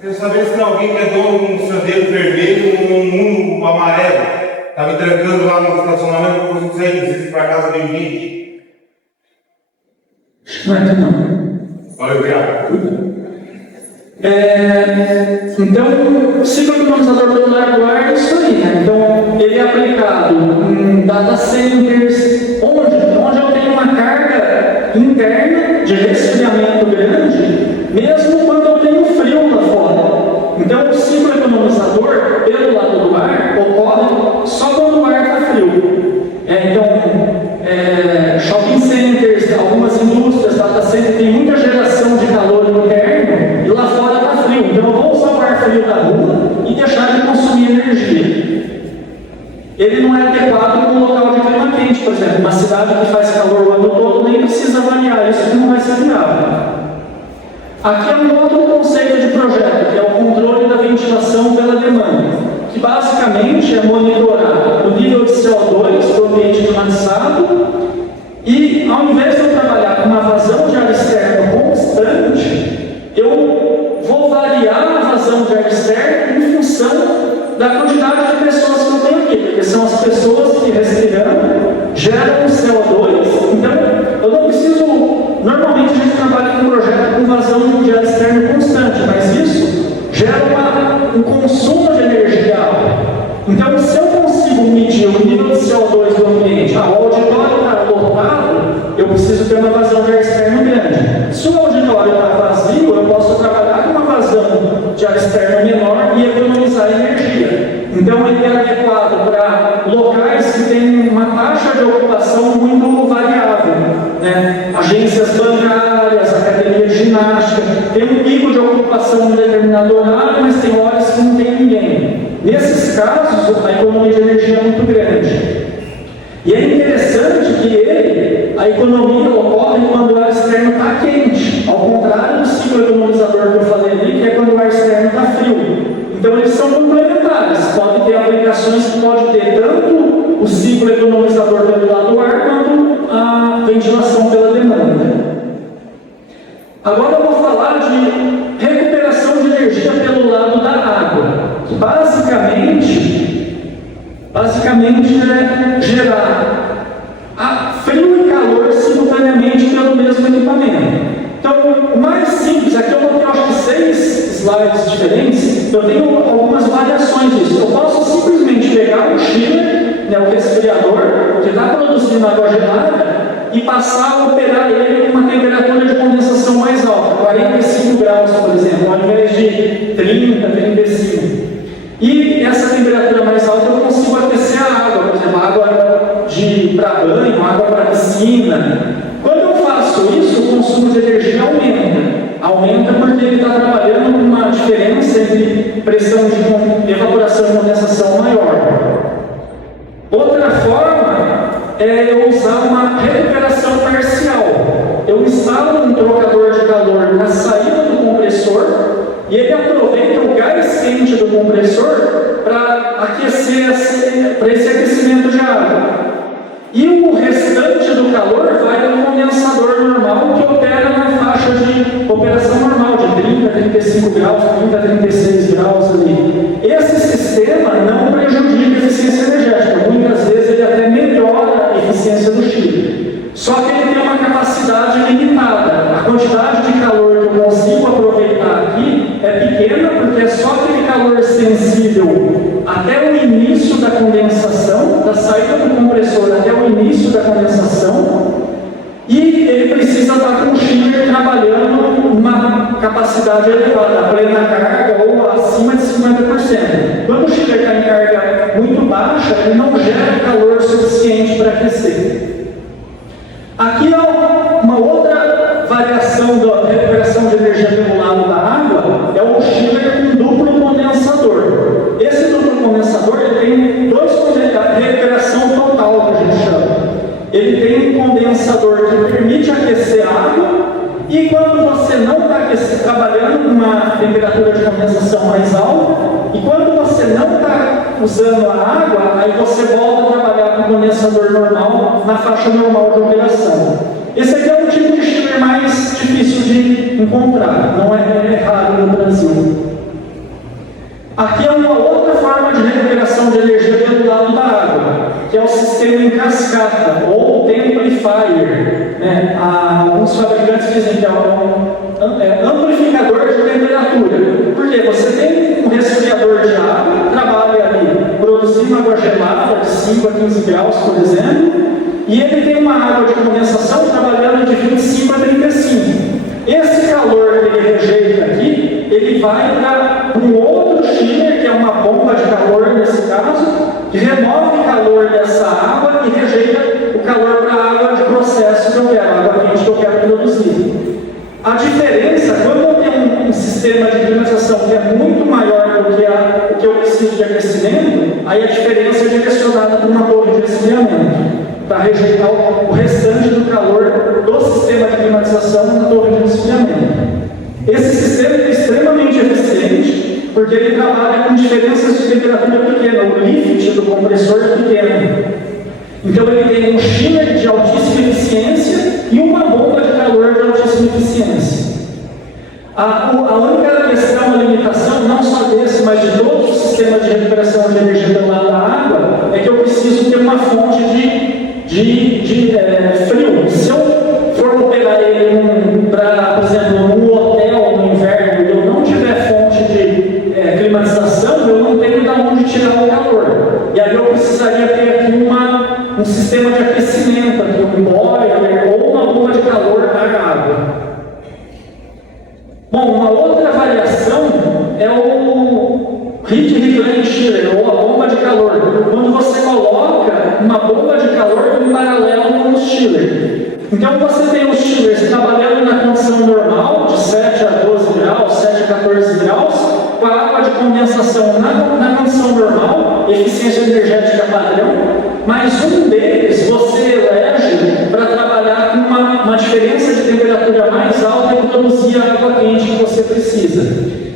Quero saber se tem alguém que é dono de um sandeiro vermelho ou um mundo amarelo. Está me trancando lá no estacionamento, eu consigo sair, preciso ir para casa de 20. Não é que não. Olha, obrigado. Então, ciclo economizador pelular do ar é isso aí, né? Então, ele é aplicado em data centers, onde eu tenho uma carga interna de resfriamento grande, mesmo quando eu tenho frio lá fora. Então, o ciclo economizador pelo lado do ar ocorre só quando o ar está frio. Shopping centers, algumas indústrias, data centers, tem muita geração de calor interno e lá fora está frio. Então, eu vou usar o ar frio da rua e deixar de consumir energia. Ele não é adequado para um local de clima quente, por exemplo, uma cidade que faz calor o ano todo, nem precisa avaliar isso, que não vai ser viável. Aqui é um outro conceito de projeto, que é o controle da ventilação pela demanda, que basicamente é monitorar o nível de CO2 do ambiente climatizado e, ao invés de eu trabalhar com uma vazão de ar externo constante, eu vou variar a vazão de ar externo em função da quantidade de pessoas que eu tenho aqui, porque são as pessoas que respirando geram CO2, então eu não preciso, normalmente a gente trabalha com um projeto com vazão de ar externo constante, mas isso gera um consumo de energia alto. Então, se eu consigo medir o nível de CO2 do ambiente, o auditório está lotado, eu preciso ter uma vazão de ar externo grande. Se o auditório está vazio, eu posso trabalhar com uma vazão de ar externo menor e economizar energia. Então, ele é adequado para locais que têm uma taxa de ocupação muito variável, né? Agências bancárias, academia de ginástica, tem um pico de ocupação em determinado horário, mas tem horas que não tem ninguém. Nesses casos, a economia de energia é muito grande. E é interessante que a economia ocorre quando o ar externo está quente, ao contrário do ciclo economizador que eu falei ali, que é quando o ar externo está frio. Então, eles são complementares, podem ter aplicações que pode ter tanto o ciclo economizador pelo lado do ar, quanto a ventilação pela demanda. Agora eu vou falar de recuperação de energia pelo lado da água, que basicamente é gerar frio e calor simultaneamente pelo mesmo equipamento. Então, o mais simples, aqui eu botei acho que 6 slides diferentes, eu tenho algumas variações disso. Eu posso simplesmente pegar um chiller, né, o resfriador, que está produzindo água gelada, e passar a operar ele com uma temperatura de condensação mais alta, 45 graus, por exemplo, ao invés de 30, 35. E essa temperatura mais alta eu consigo aquecer a água, por exemplo, água para banho, água para piscina. Quando eu faço isso, o consumo de energia aumenta porque ele está trabalhando com uma diferença entre pressão de evaporação e condensação maior. Outra forma é eu usar uma recuperação parcial. Eu instalo um trocador de calor na saída do compressor e ele aproveita o gás quente do compressor para aquecer, para esse aquecimento de água. E o restante do calor vai no condensador normal, que opera na faixa de operação normal, de 30 a 35 graus, 30 a 36 graus ali. Esse sistema não prejudica a eficiência energética, muitas vezes ele até melhora a eficiência do chiller. Só que ele tem uma capacidade limitada. A quantidade de calor que eu consigo aproveitar aqui é pequena, porque é só aquele calor sensível até o início da condensação, da saída do compressor até o início da condensação, e ele precisa estar com o chiller trabalhando uma capacidade elevada, a plena carga ou acima de 50%. Quando o chiller está em carga muito baixa, ele não gera calor suficiente para aquecer. Aqui é uma outra variação da recuperação de energia pelo lado da água, é o chiller com duplo condensador. Esse duplo condensador ele tem recuperação total, que a gente chama. Ele tem um condensador que permite aquecer a água, e quando você não está trabalhando com uma temperatura de condensação mais alta, e quando você não está usando a água, aí você volta a trabalhar com condensador normal na faixa normal de operação. Esse aqui é um tipo de chiller mais difícil de encontrar, não é raro no Brasil. Aqui é uma outra forma de recuperação de energia pelo lado da água, que é o sistema em cascata, ou amplifier. Né? Alguns fabricantes dizem que é um amplificador de temperatura. Porque você tem um resfriador de água, trabalha ali produzindo água gelada de 5 a 15 graus, por exemplo, e ele tem uma água de condensação trabalhando de 25 a 35. Esse calor que ele rejeita aqui, ele vai para um outro chiller, que é uma bomba de calor nesse caso, que remove o calor dessa água e rejeita o calor para a água de processo que eu quero, a água quente que eu quero produzir. A diferença, quando eu tenho um sistema de climatização que é muito maior do que o que eu preciso de aquecimento, aí a diferença é direcionada para uma torre de resfriamento, para rejeitar o restante do calor do sistema de climatização na torre de resfriamento. Esse sistema é extremamente eficiente, porque ele trabalha com diferenças de temperatura pequena, o lift do compressor é pequeno. Então ele tem um chiller de altíssima eficiência e uma bomba de calor de altíssima eficiência. A única questão, a limitação, não só desse, mas de todos os sistemas de recuperação de energia pelo lado da água, é que eu preciso ter uma fonte de frio. Se eu for operar ele para, por exemplo, num hotel no inverno e eu não tiver fonte de climatização, eu não tenho de onde tirar o calor. E aí eu precisaria ter aqui um sistema de aquecimento, aqui, um boiler ou uma bomba de calor na água. Bom, uma outra variação é o heat reclaim chiller, ou a bomba de calor, quando você coloca uma bomba de calor em paralelo com o chiller. Então você tem os chillers trabalhando na condição normal, de 7 a 12 graus, 7 a 14 graus, com a água de condensação na condição normal, eficiência energética padrão, mas um deles você elege para trabalhar com uma diferença de temperatura mais alta e produzir a água quente que você precisa.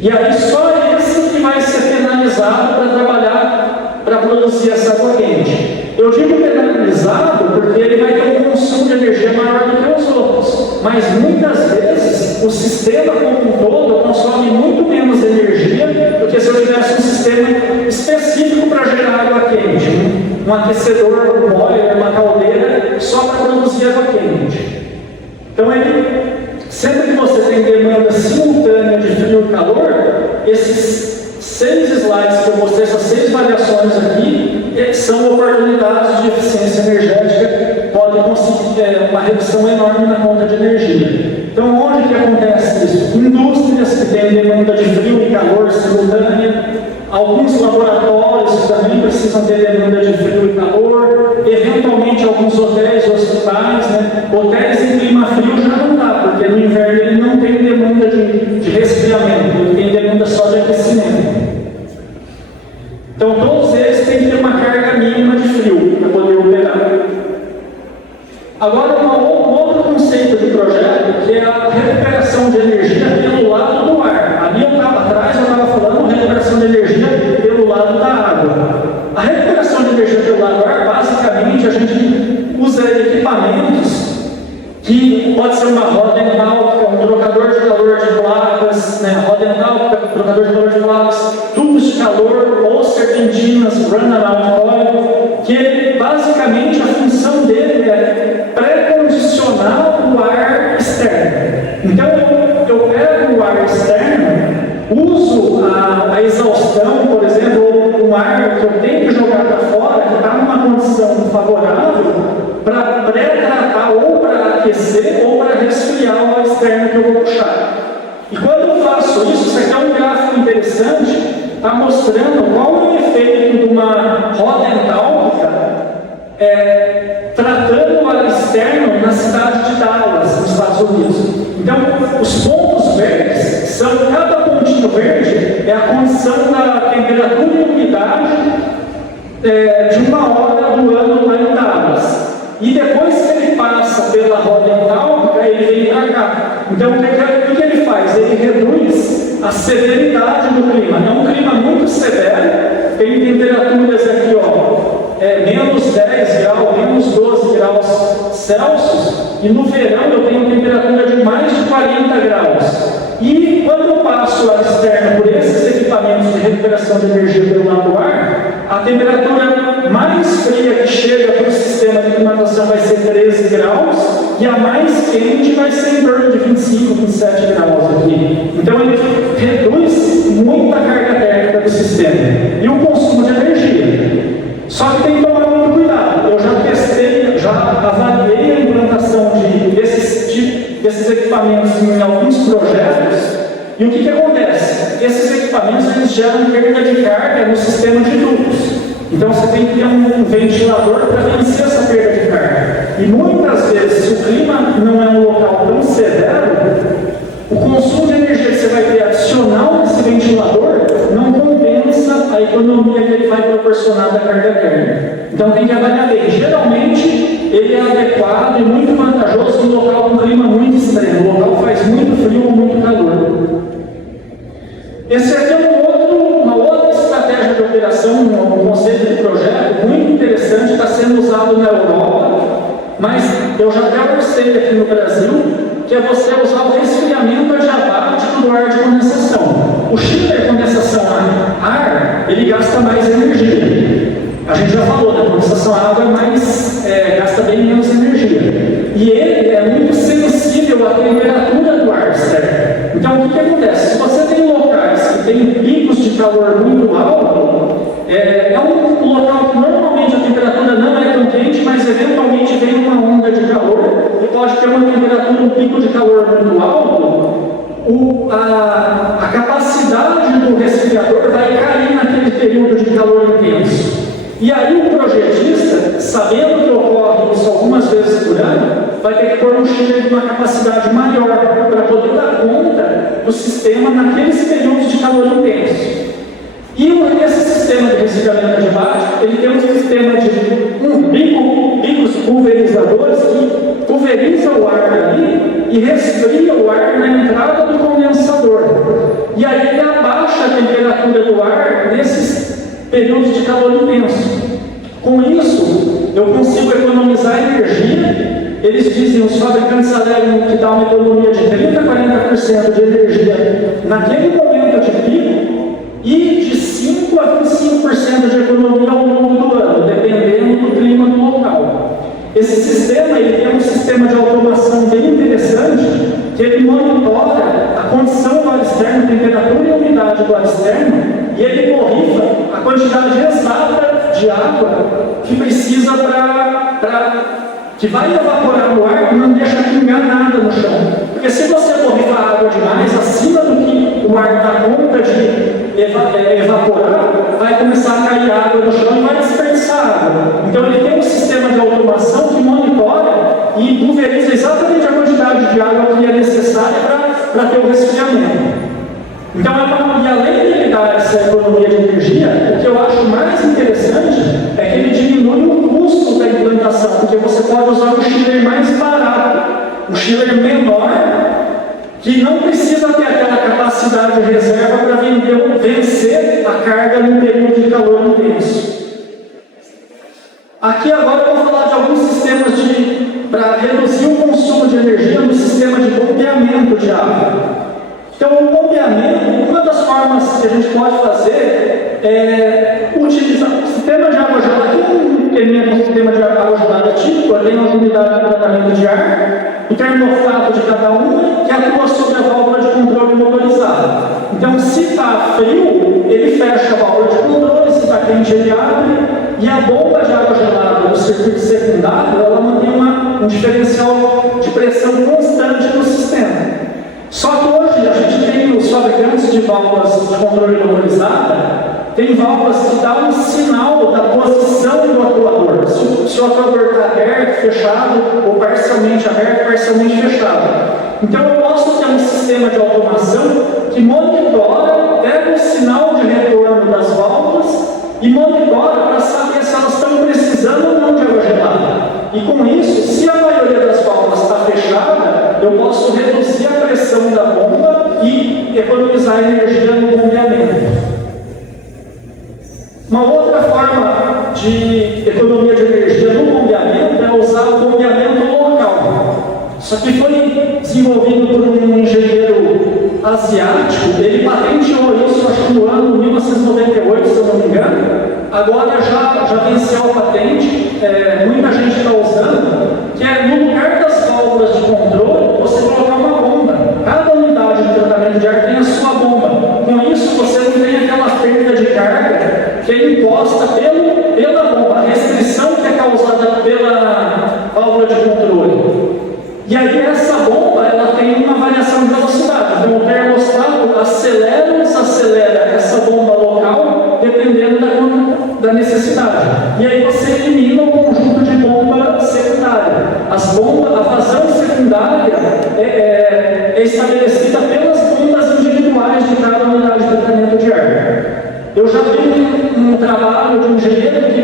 E aí só esse que vai ser penalizado para trabalhar, para produzir essa água quente. Eu digo penalizado porque ele vai ter um consumo de energia maior do que os outros, mas muitas vezes o sistema como um todo consome muito menos energia do que se eu tivesse um sistema específico para gerar água quente, um aquecedor, um boiler, uma caldeira só para produzir água quente. Então, sempre que você tem demanda simultânea de frio e calor, esses 6 slides que eu mostrei, essas 6 variações aqui, são oportunidades de eficiência energética, podem conseguir uma redução enorme na conta de energia. Então, onde que acontece isso? Indústrias que têm demanda de frio e calor simultânea, alguns laboratórios também precisam ter demanda de frio e calor, eventualmente alguns hotéis, hospitais, né? Hotéis em clima frio já não dá, porque no inverno ele não tem demanda de resfriamento, ele tem demanda só de aquecimento. Então todos eles têm que ter uma carga mínima de frio para poder operar. Agora um outro conceito de projeto, que é a recuperação de energia pelo lado do ar. Ali atrás eu estava falando recuperação de energia pelo lado da água. A recuperação de energia pelo lado do ar, basicamente, a gente usa equipamentos que pode ser uma roda náutica, um trocador de calor de placas, né? Roda náutica, trocador de calor de placas, tubos de calor ou serpentinas, run-around coil, que ele, basicamente a função dele é pré-condicionar o ar externo. Então eu pego o ar externo, uso a exaustão, por exemplo, ou um ar que eu tenho que jogar para fora, que está numa condição favorável, para pré-tratar ou para aquecer ou para resfriar o ar externo que eu vou puxar. E quando eu faço isso aqui é um gráfico interessante, está mostrando qual é o efeito de uma roda entálpica tratando o ar externo na cidade de Dallas, nos Estados Unidos. Então, os pontos verdes são, cada pontinho verde é a condição da temperatura e umidade de uma hora do ano lá em Dallas. E depois que ele passa pela roda entálpica, ele vem para cá. Então, o que ele faz? Ele reduz a severidade do clima. É um clima muito severo, tem temperaturas aqui, ó, menos 10 graus, menos 12 graus Celsius, e no verão eu tenho temperatura de mais de 40 graus. E quando eu passo o ar externo por esses equipamentos de recuperação de energia pelo lado do ar, a temperatura mais fria que chega para o sistema de climatização vai ser 13 graus, e a mais quente vai ser em torno de 25, 27 graus aqui. Então ele reduz muito a carga térmica do sistema e o consumo de energia. Só que tem que tomar muito cuidado. Eu já testei, já avaliei a implantação desses equipamentos em alguns projetos, e o que acontece? Esses equipamentos eles geram perda de carga no sistema de dutos. Então você tem que ter um ventilador para vencer essa perda de carga. E muitas vezes, se o clima não é um local tão severo, o consumo de energia que você vai ter adicional nesse ventilador não compensa a economia que ele vai proporcionar da carga térmica. Então tem que avaliar bem. Geralmente ele é adequado e muito vantajoso em local com clima muito extremo. O local faz muito frio ou muito calor. Esse aqui é uma outra estratégia de operação, um conceito de projeto muito interessante, está sendo usado na Europa, mas eu já até mostrei aqui no Brasil, que é você usar o resfriamento adiabático do ar de condensação. O chiller de condensação ar, ele gasta mais energia. A gente já falou, né? A condensação a água gasta bem menos energia. E ele é muito sensível à temperatura do ar externo. Então, o que acontece? Se você tem locais que têm picos de calor muito alto, é um local que normalmente a temperatura não é tão quente, mas eventualmente vem uma onda de calor e pode ter uma temperatura, um pico de calor muito alto, a capacidade do resfriador vai cair naquele período de calor intenso. E aí o projetista, sabendo que ocorre isso algumas vezes por ano, vai ter que pôr um chiller de uma capacidade maior para poder dar conta do sistema naqueles períodos de calor intenso. E esse sistema de resfriamento adiabático, ele tem um sistema de bicos pulverizadores que pulveriza o ar ali e resfria o ar na entrada do condensador. E aí ele abaixa a temperatura do ar nesses períodos de calor intenso. Com isso, eu consigo economizar energia. Eles dizem, os fabricantes alegam que dá uma economia de 30% a 40% de energia naquele momento de pico e de 5% a 25% de economia ao longo do ano, dependendo do clima do local. Esse sistema ele tem um sistema de automação bem interessante, que ele monitora a condição do ar externo, temperatura e umidade do ar externo, e ele borrifa a quantidade exata de água que precisa que vai evaporar no ar e não deixa pingar nada no chão. Porque se você borrifar água demais, acima do que o ar dá conta de evaporar, vai começar a cair água no chão e vai desperdiçar água. Então ele tem um sistema de automação que monitora e pulveriza exatamente a quantidade de água que é necessária para ter o resfriamento. Então, e além de ele dar essa economia de energia, o que eu acho mais interessante é que ele diminui o custo da implantação, porque você pode usar um chiller mais barato, um chiller menor, que não precisa ter aquela capacidade de reserva para vencer a carga num período de calor intenso. Aqui agora eu vou falar de alguns sistemas para reduzir o consumo de energia no sistema de bombeamento de água. Então, o bombeamento, uma das formas que a gente pode fazer é utilizar o sistema de água gelada. Aqui um sistema de água gelada típico, tem uma unidade de tratamento de ar, o termostato de cada uma, que atua sobre a válvula de controle motorizada. Então, se está frio, ele fecha a válvula de controle, se está quente, ele abre, e a bomba de água gelada do circuito secundário, ela mantém um diferencial de pressão constante no sistema. Só que hoje a gente tem os fabricantes de válvulas de controle motorizada, tem válvulas que dão um sinal da posição do atuador. Se o atuador está aberto, fechado, ou parcialmente aberto, parcialmente fechado. Então eu posso ter um sistema de automação que monitora, pega o sinal de retorno das válvulas e monitora para saber se elas estão precisando ou não de água gelada. E com isso, se a maioria das válvulas está fechada, eu posso reduzir a pressão da bomba e economizar energia no bombeamento. Uma outra forma de de economia de energia no bombeamento é usar o bombeamento local. Só que foi desenvolvido por um engenheiro asiático, ele patenteou isso, acho que no ano 1998, se eu não me engano. Agora já venceu a patente, muita gente está usando, que é no lugar das válvulas de controle, você colocar uma bomba. Cada unidade de tratamento de ar tem a sua bomba. Com isso, você não tem aquela perda de carga que é imposta pela bomba, a restrição que é causada pela válvula de controle. E aí essa bomba, ela tem uma variação de velocidade. Então o termostato acelera ou desacelera essa bomba local, dependendo da necessidade. E aí você elimina o conjunto de bomba secundária. A vazão secundária é estabelecida pelas bombas individuais de cada unidade de tratamento de ar. Eu já vi um trabalho de um engenheiro que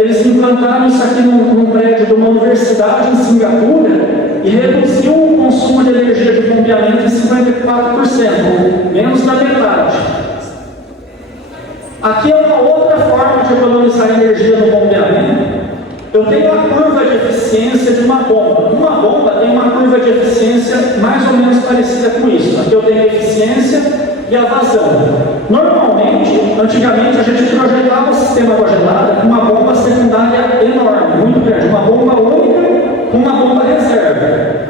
eles implantaram isso aqui num prédio de uma universidade em Singapura e reduziu o consumo de energia de bombeamento em 54%, menos da metade. Aqui é uma outra forma de economizar energia no bombeamento. Eu tenho a curva de eficiência de uma bomba. Uma bomba tem uma curva de eficiência mais ou menos parecida com isso. Aqui eu tenho a eficiência e a vazão. Normalmente, antigamente, a gente projetava o sistema água gelada com uma bomba secundária enorme, muito grande, uma bomba única com uma bomba reserva.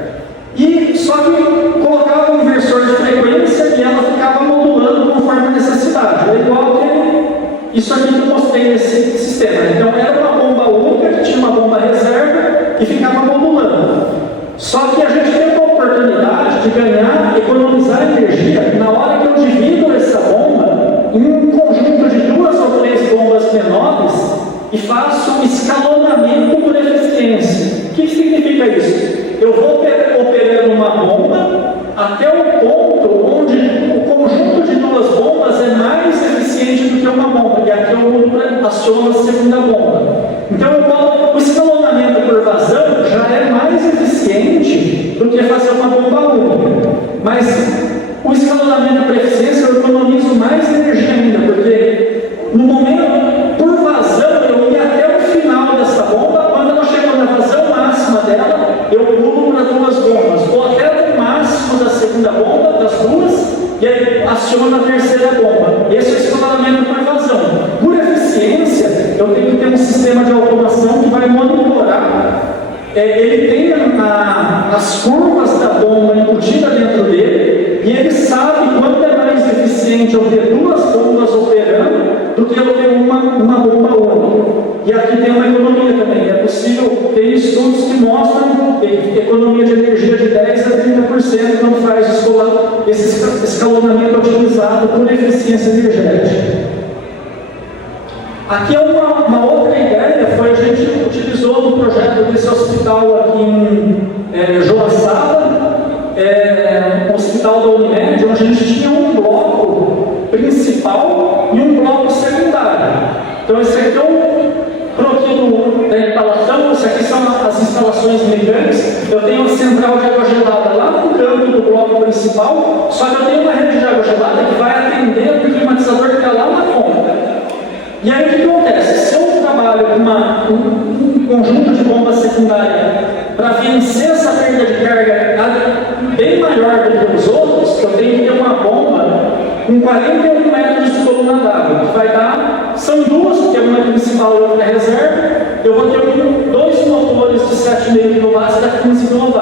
E só que colocava um inversor de frequência e ela ficava modulando conforme a necessidade. É igual que isso aqui que eu mostrei nesse sistema. Então era uma bomba única que tinha uma bomba reserva e ficava modulando. Só que a gente teve a oportunidade de ganhar, economizar energia na hora que eu divido essa bomba em um conjunto de 2 ou 3 bombas menores e faço escalonamento por eficiência. O que significa isso? Eu vou operando uma bomba até o ponto onde o conjunto de 2 bombas é mais eficiente do que uma bomba, e aqui eu aciono a segunda bomba. Então o escalonamento por vazão já é mais eficiente do que fazer uma bomba única. Mas o escalonamento por eficiência eu economizo mais energia ainda, porque no momento, por vazão, eu ia até o final dessa bomba, quando ela chegou na vazão máxima dela, eu pulo para 2 bombas, vou até o máximo da segunda bomba, das 2, e aí aciono a terceira bomba. Esse é o escalonamento por vazão. Por eficiência, eu tenho que ter um sistema de automação que vai monitorar. Ele tem as curvas da bomba embutida dentro dele, e ele sabe quanto é mais eficiente eu ter 2 bombas operando do que eu ter uma bomba única. E aqui tem uma economia também. É possível ter estudos que mostram economia de energia de 10 a 30% quando faz esse escalonamento otimizado por eficiência energética. Aqui é uma outra ideia, a gente utilizou no projeto desse hospital aqui em Joaçaba, um hospital da Unimed, onde a gente tinha um bloco principal e um bloco secundário. Então esse aqui é o bloquinho da instalação, esse aqui são as instalações mecânicas. Eu tenho a central de água gelada lá no canto do bloco principal, só que eu tenho uma rede de água gelada que vai atender o climatizador que está lá na ponta. E aí o que acontece? Se eu trabalho com um conjunto de bombas secundárias para vencer essa perda de carga bem maior do que os outros, eu tenho que ter uma bomba com 41 metros de coluna d'água, que vai dar, são 2, porque uma é principal e outra é reserva, eu vou ter 2 motores de 7,5 kW a 15 kW.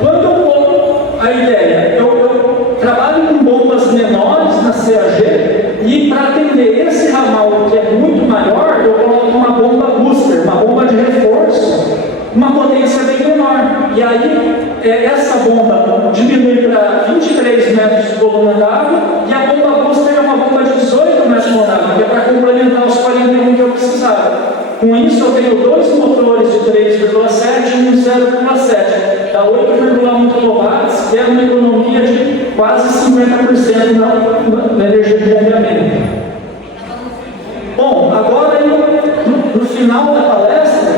Quando eu vou, a ideia, eu trabalho com bombas menores na CAG, e para atender esse ramal que é muito maior, eu coloco uma bomba booster, uma bomba de reforço, uma potência bem menor. E aí, essa bomba diminui para 23 metros de coluna d'água, e a bomba booster é uma bomba de 18 metros de coluna d'água, que é para complementar os 41 que eu precisava. Com isso, eu tenho 2 motores de 3,7 e um 0,7. Dá 8,1 kW, que é uma economia de quase 50% na energia de bombeamento. Bom, agora no final da palestra,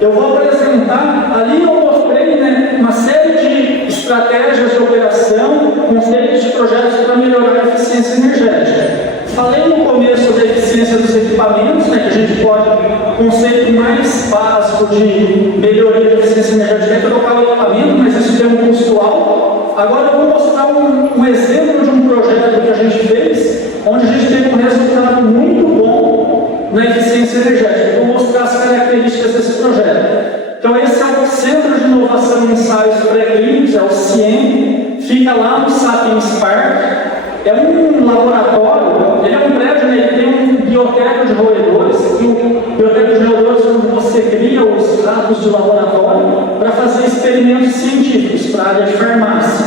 eu vou apresentar, ali eu mostrei uma série de estratégias de operação, conceitos de projetos para melhorar a eficiência energética. Falei no começo da eficiência dos equipamentos, que a gente pode conceito mais básico de melhoria de eficiência energética é trocar o equipamento, mas isso tem um custo alto. Agora eu vou mostrar um exemplo de um projeto que a gente fez, onde a gente teve um resultado muito bom na eficiência energética. Eu vou mostrar as características desse projeto. Então esse é o Centro de Inovação e Ensaios Pré-Clínicos, é o CIEM, fica lá no Sapiens Park. É um laboratório, ele é um prédio, né? Ele tem um bioteca de roedores, e o bioteca de roedores, quando você cria os ratos de laboratório para fazer experimentos científicos para a área de farmácia.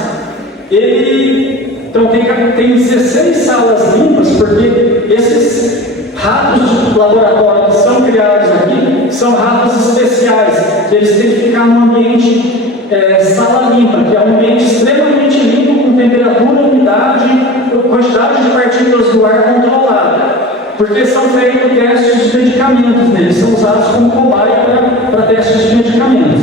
Ele, então, tem 16 salas limpas, porque esses ratos de laboratório que são criados aqui são ratos especiais, que eles têm que ficar num ambiente sala limpa, que é um ambiente extremamente limpo, com temperatura, umidade, quantidade de partículas do ar controlada, porque são feitos testes de medicamentos neles, são usados como cobaia para testes de medicamentos.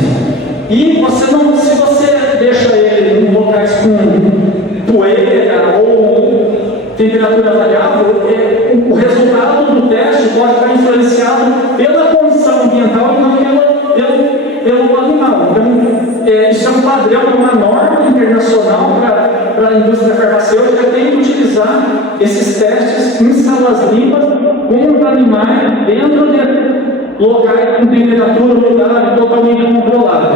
E se você deixa ele em locais com poeira ou temperatura variável, o resultado do teste pode estar influenciado pela condição ambiental e não pelo animal. Então, isso é um padrão, uma norma internacional para a indústria farmacêutica, tem que utilizar esses testes em salas limpas com os animais dentro de locais com temperatura, umidade totalmente controlada.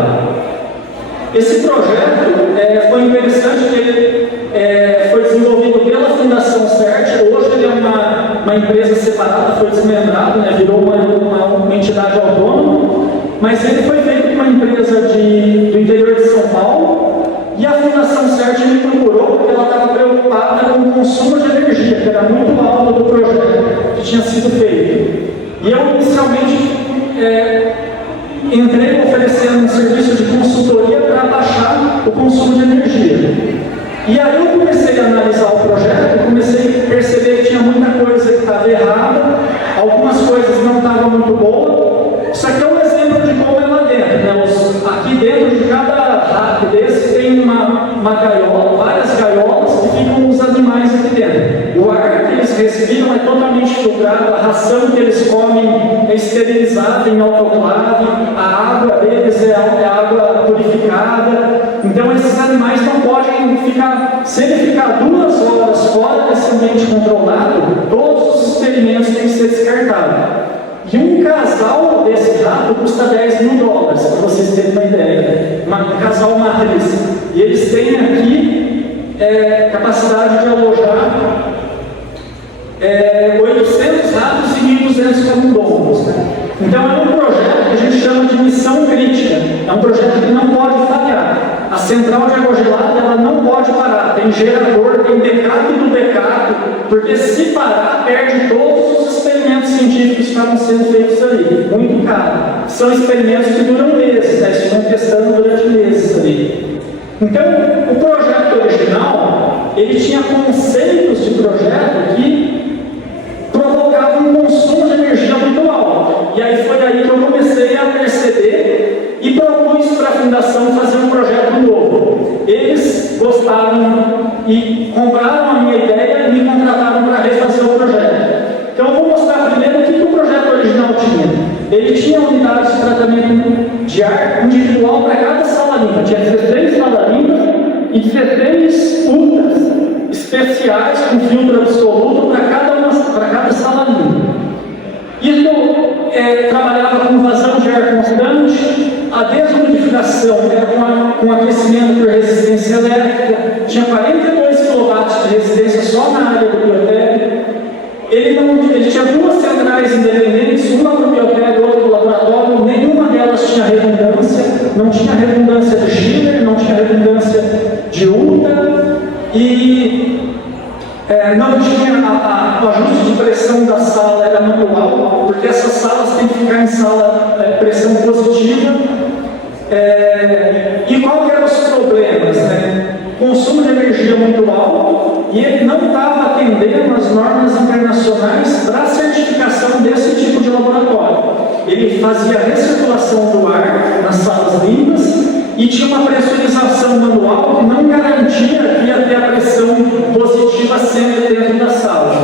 Esse projeto foi interessante porque ele foi desenvolvido pela Fundação CERT. Hoje ele é uma empresa separada, foi desmembrado, né, virou uma entidade autônoma, mas ele foi feito por uma empresa do interior de São Paulo, e a Fundação CERT me procurou porque ela estava preocupada com o consumo de energia, que era muito alto do projeto que tinha sido feito. E eu inicialmente entrei oferecendo um serviço de consultoria para baixar o consumo de energia. E aí eu comecei a analisar o projeto, comecei a perceber que tinha muita coisa que estava errada, algumas coisas não estavam muito boas. Isso aqui é um exemplo de como é lá dentro, né? Aqui dentro de cada rato desse tem uma gaiola, várias gaiolas que ficam os animais aqui dentro. O ar que eles respiram é totalmente filtrado, a ração que eles comem é esterilizada em autoclave, a água deles é água purificada. Então esses animais não podem ficar, se ele ficar 2 horas fora desse ambiente controlado, todos os experimentos têm que ser descartados. E um casal desse rato custa $10 mil, para vocês terem uma ideia. Um casal matriz. E eles têm aqui capacidade de alojar 800 ratos e 1.200 camundongos. Né? Então é um projeto que a gente chama de missão crítica. É um projeto que não pode falhar. A central de água gelada ela não pode parar. Tem gerador, tem backup do backup, porque se parar, perde todos os experimentos científicos que estavam sendo feitos ali. Muito caro. São experimentos que duram meses, né? Eles estão testando durante meses ali. Então, o projeto original, ele tinha conceitos de projeto que provocavam um consumo de energia muito alto. E aí foi aí que eu comecei a perceber e propus para a Fundação fazer um projeto novo. Eles gostaram e compraram a minha ideia e me contrataram para refazer o projeto. Então eu vou mostrar primeiro o que o projeto original tinha. Ele tinha unidades de tratamento de ar individual para cada sala limpa. Tinha 16 salas limpas e 16 UTAs especiais com filtro absoluto para cada sala limpa. Isso trabalhava com vazão de ar constante, a desumidificação era com aquecimento por resistência elétrica, tinha 42 kW de resistência só na área do biotécnico. Ele tinha 2 centrais independentes, uma para o biotécnico e outra para o laboratório, nenhuma delas tinha redundância, não tinha redundância de chiller, não tinha redundância de UTA, e não tinha o ajuste de pressão da sala, era manual, porque essas salas têm que ficar em sala pressão positiva. E qual que eram os problemas? Né? Consumo de energia muito alto, e ele não estava atendendo as normas internacionais para a certificação desse tipo de laboratório. Ele fazia recirculação do ar nas salas limpas e tinha uma pressurização manual que não garantia que ia ter a pressão positiva sempre dentro da sala.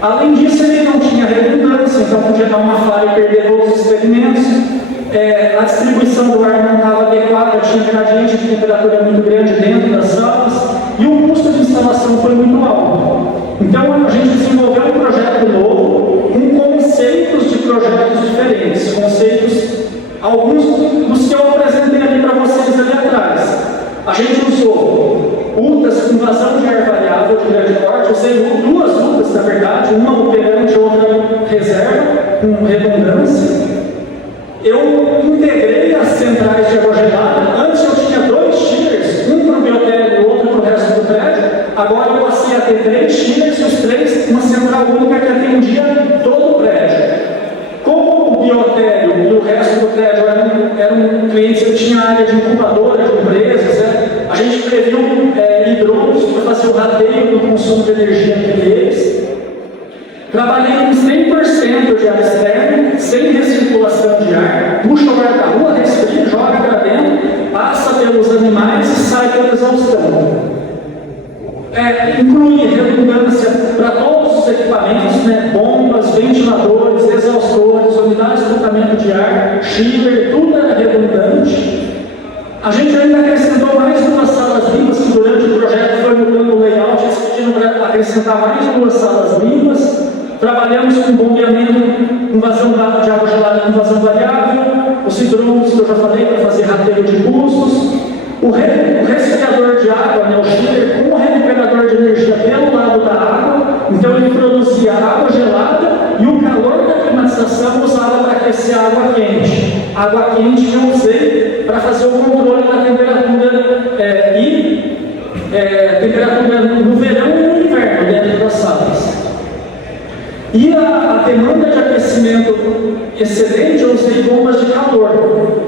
Além disso, ele não tinha redundância então podia dar uma falha e perder todos os experimentos. A distribuição do ar não estava adequada, tinha gradiente de temperatura muito grande dentro das salas e o custo de instalação foi muito alto. Então a gente desenvolveu um projeto novo com conceitos de projetos diferentes, conceitos, alguns dos que eu apresentei ali para vocês ali atrás. A gente usou UTAs com vazão de ar variável de grande porte, usei duas UTAs na verdade, uma operante e outra reserva, com redundância. Eu integrei as centrais de água gelada. Antes eu tinha 2 chillers, um para o biotério e outro para o resto do prédio. Agora eu passei a ter 3 chillers e os 3, uma central única que atendia todo o prédio. Como o biotério e o resto do prédio eram clientes que tinham área de incubadora, de empresas, a gente previu hidrômetros para fazer o rateio do consumo de energia entre eles. Trabalhei com 100% de ar externo, sem recirculação de ar, puxa o ar da rua, resfria, joga para dentro, passa pelos animais e sai pela exaustão. Inclui redundância para todos os equipamentos, bombas, ventiladores, exaustores, unidades de tratamento de ar, chiller, tudo era redundante. A gente ainda acrescentou mais 2 salas limpas, que durante o projeto foi mudando o layout, eles pediram para acrescentar mais 2 salas limpas. Trabalhamos com bombeamento, com vazão de água gelada com vazão variável, os hidrômetros que eu já falei para fazer rateio de custos, o resfriador de água, o chiller, com o recuperador de energia pelo lado da água, então ele produzia água gelada e o calor da climatização usava para aquecer a água quente. A água quente que eu usei para fazer o controle da temperatura temperatura no verão e no inverno dentro das salas. E a demanda de aquecimento excedente, eu usei bombas de calor.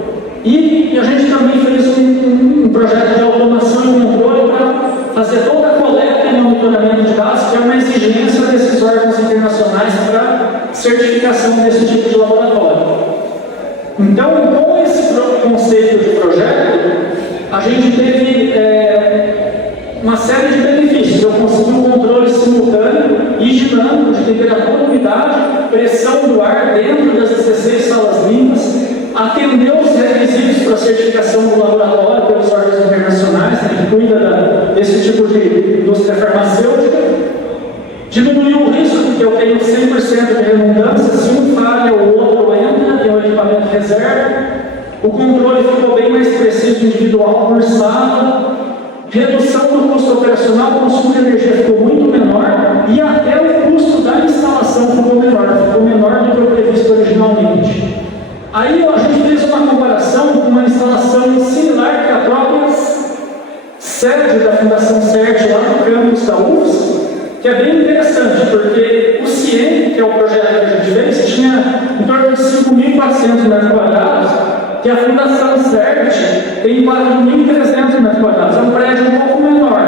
E a gente também fez um projeto de automação e controle para fazer toda a coleta e monitoramento de dados, que é uma exigência desses órgãos internacionais para certificação desse tipo de laboratório. Então, com esse conceito de projeto, a gente teve uma série de benefícios. Eu consegui um controle simultâneo e dinâmico de temperatura, umidade, pressão do ar dentro das 16 salas limpas, atendeu os requisitos para certificação do laboratório pelos órgãos internacionais, que cuida desse tipo de indústria farmacêutica, diminuiu o risco, porque eu tenho 100% de redundância, se um falha o outro entra, tem o equipamento reserva, o controle ficou bem mais preciso individual por sala, redução do custo operacional, o consumo de energia ficou muito menor e até o custo da instalação ficou menor do que o previsto originalmente. Aí a gente fez uma comparação com uma instalação similar que a própria sede da Fundação CERT lá no campus da UFS, que é bem interessante, porque o CIEM, que é o projeto que a gente fez, tinha em torno de 5.400 metros quadrados, que a Fundação CERT tem 4.300 metros quadrados, é um prédio um pouco menor.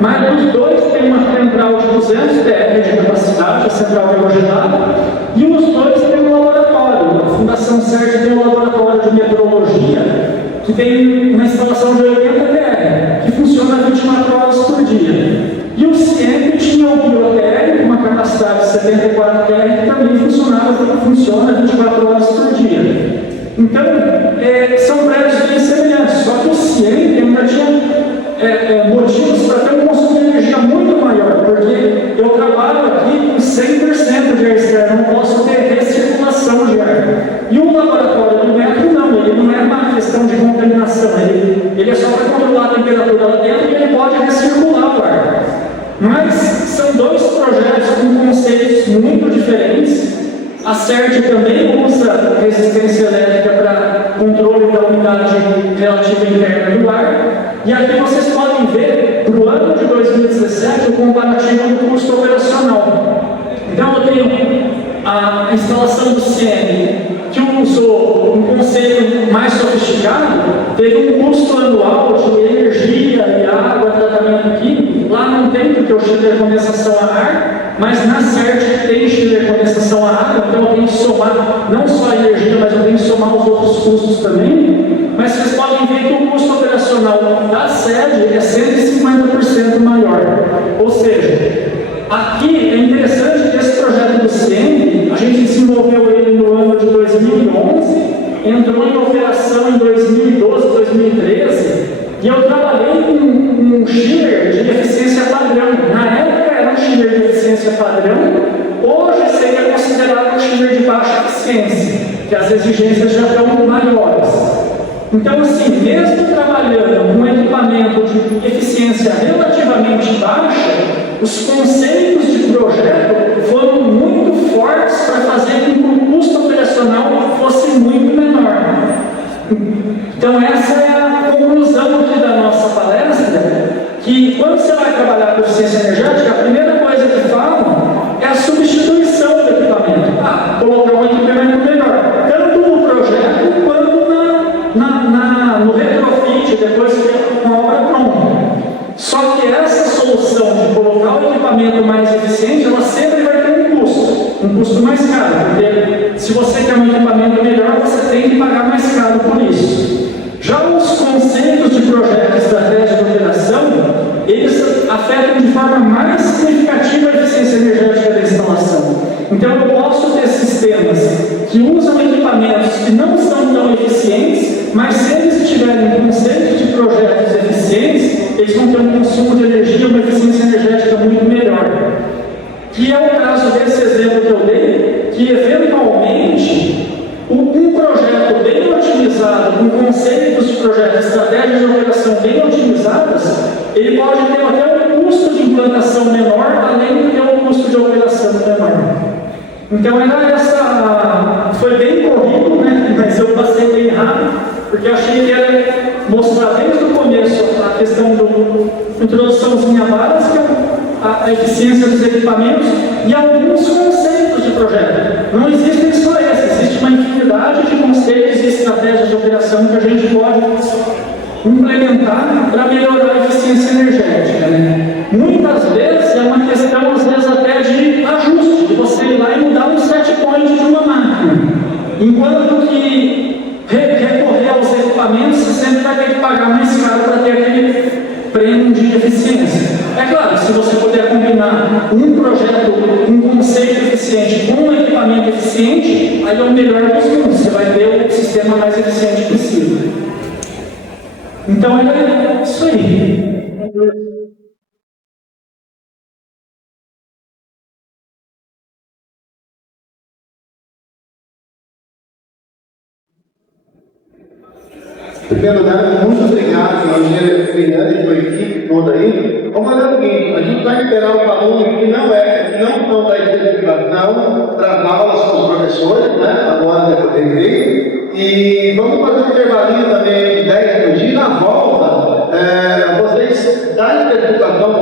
Mas os dois têm uma central de 200 TR de capacidade, a central de água gelada, e os dois têm um laboratório. A Fundação CERT tem um laboratório de meteorologia, que tem uma instalação de 80 TR, que funciona 24 horas por dia. E o CIEM tinha um biotério com uma capacidade de 74 TR, que também funciona 24 horas por dia. Então, são prédios bem semelhantes, só que o CIEM ainda tinha motivos para ter um consumo de energia muito maior, porque eu trabalho aqui com 100% de ar externo, não posso ter recirculação de ar. E o laboratório do metro não, ele não é uma questão de contaminação, ele é só para controlar a temperatura lá dentro e ele pode recircular o ar. Mas são 2 projetos com conceitos muito diferentes. A CERT também usa resistência elétrica para controle da umidade relativa interna do ar. E aqui vocês podem ver, para o ano de 2017, o comparativo do custo operacional. Então eu tenho a instalação do CIEM, que usou um conceito mais sofisticado, teve um custo anual de energia e água, tratamento químico. Lá não tem, porque o chiller é condensação a ar, mas na CERT tem chiller condensação a água, então eu tenho que somar não só a energia, mas eu tenho que somar os outros custos também. Mas vocês podem ver que o custo operacional da sede é 150% maior. Ou seja, Aqui é interessante que esse projeto do CIEM, a gente desenvolveu ele no ano de 2011, entrou em operação em 2012, 2013, e eu trabalhei com um chiller de eficiência padrão. Na época era um chiller de eficiência padrão, hoje seria considerado um chiller de baixa eficiência, que as exigências já estão maiores. Então, assim, mesmo trabalhando com um equipamento de eficiência relativamente baixa, os conceitos de projeto foram muito fortes para fazer com que o custo operacional fosse muito menor. Então, essa é a conclusão aqui da nossa palestra, que quando você vai trabalhar com eficiência energética, a primeira coisa que falam é a substituição do equipamento. Colocar um equipamento melhor, tanto no projeto quanto no retrofit, depois que é uma obra pronta. Só que essa solução de colocar o equipamento mais eficiente, ela sempre vai ter um custo mais caro, porque se você quer um equipamento melhor, você tem que pagar mais caro por isso. Já os conceitos de projeto e estratégia de operação, eles afetam de forma mais significativa a eficiência energética da instalação. Então eu posso ter sistemas que usam equipamentos que não são tão eficientes, mas se eles tiverem conceitos de projetos eficientes, eles vão ter um consumo de energia, uma eficiência energética muito melhor. Que é o caso desse exemplo que eu dei, que eventualmente um projeto bem otimizado, com conceitos de projeto, estratégias de operação bem otimizadas, ele pode ter até um custo de implantação menor, além de ter um custo de operação menor. Então era essa, foi bem corrido, né? Mas eu passei bem rápido, porque achei que era mostrar desde o começo a questão da introduçãozinha básica, a eficiência dos equipamentos e alguns conceitos de projeto. Não existem só esses, existe uma infinidade de conceitos e estratégias de operação que a gente pode implementar para melhorar a eficiência energética. Né? Muitas vezes é uma questão, às vezes, até de ajuste, de você ir lá e mudar um set point de uma máquina. Enquanto que recorrer aos equipamentos, você sempre vai ter que pagar mais caro para ter aquele prêmio de eficiência. É claro, se você puder combinar um projeto, um conceito eficiente com um equipamento eficiente, aí é o melhor dos mundos, você vai ter o sistema mais eficiente possível. Então é isso aí. Em primeiro lugar, muito obrigado ao engenheiro Fernando e sua equipe toda aí. Vamos fazer o seguinte, a gente vai esperar um aluno que não estão da identificação para as aulas com os professores, né? Agora depois de ver. E vamos fazer um intervalinho também de 10 minutos. Na volta, vocês da identificação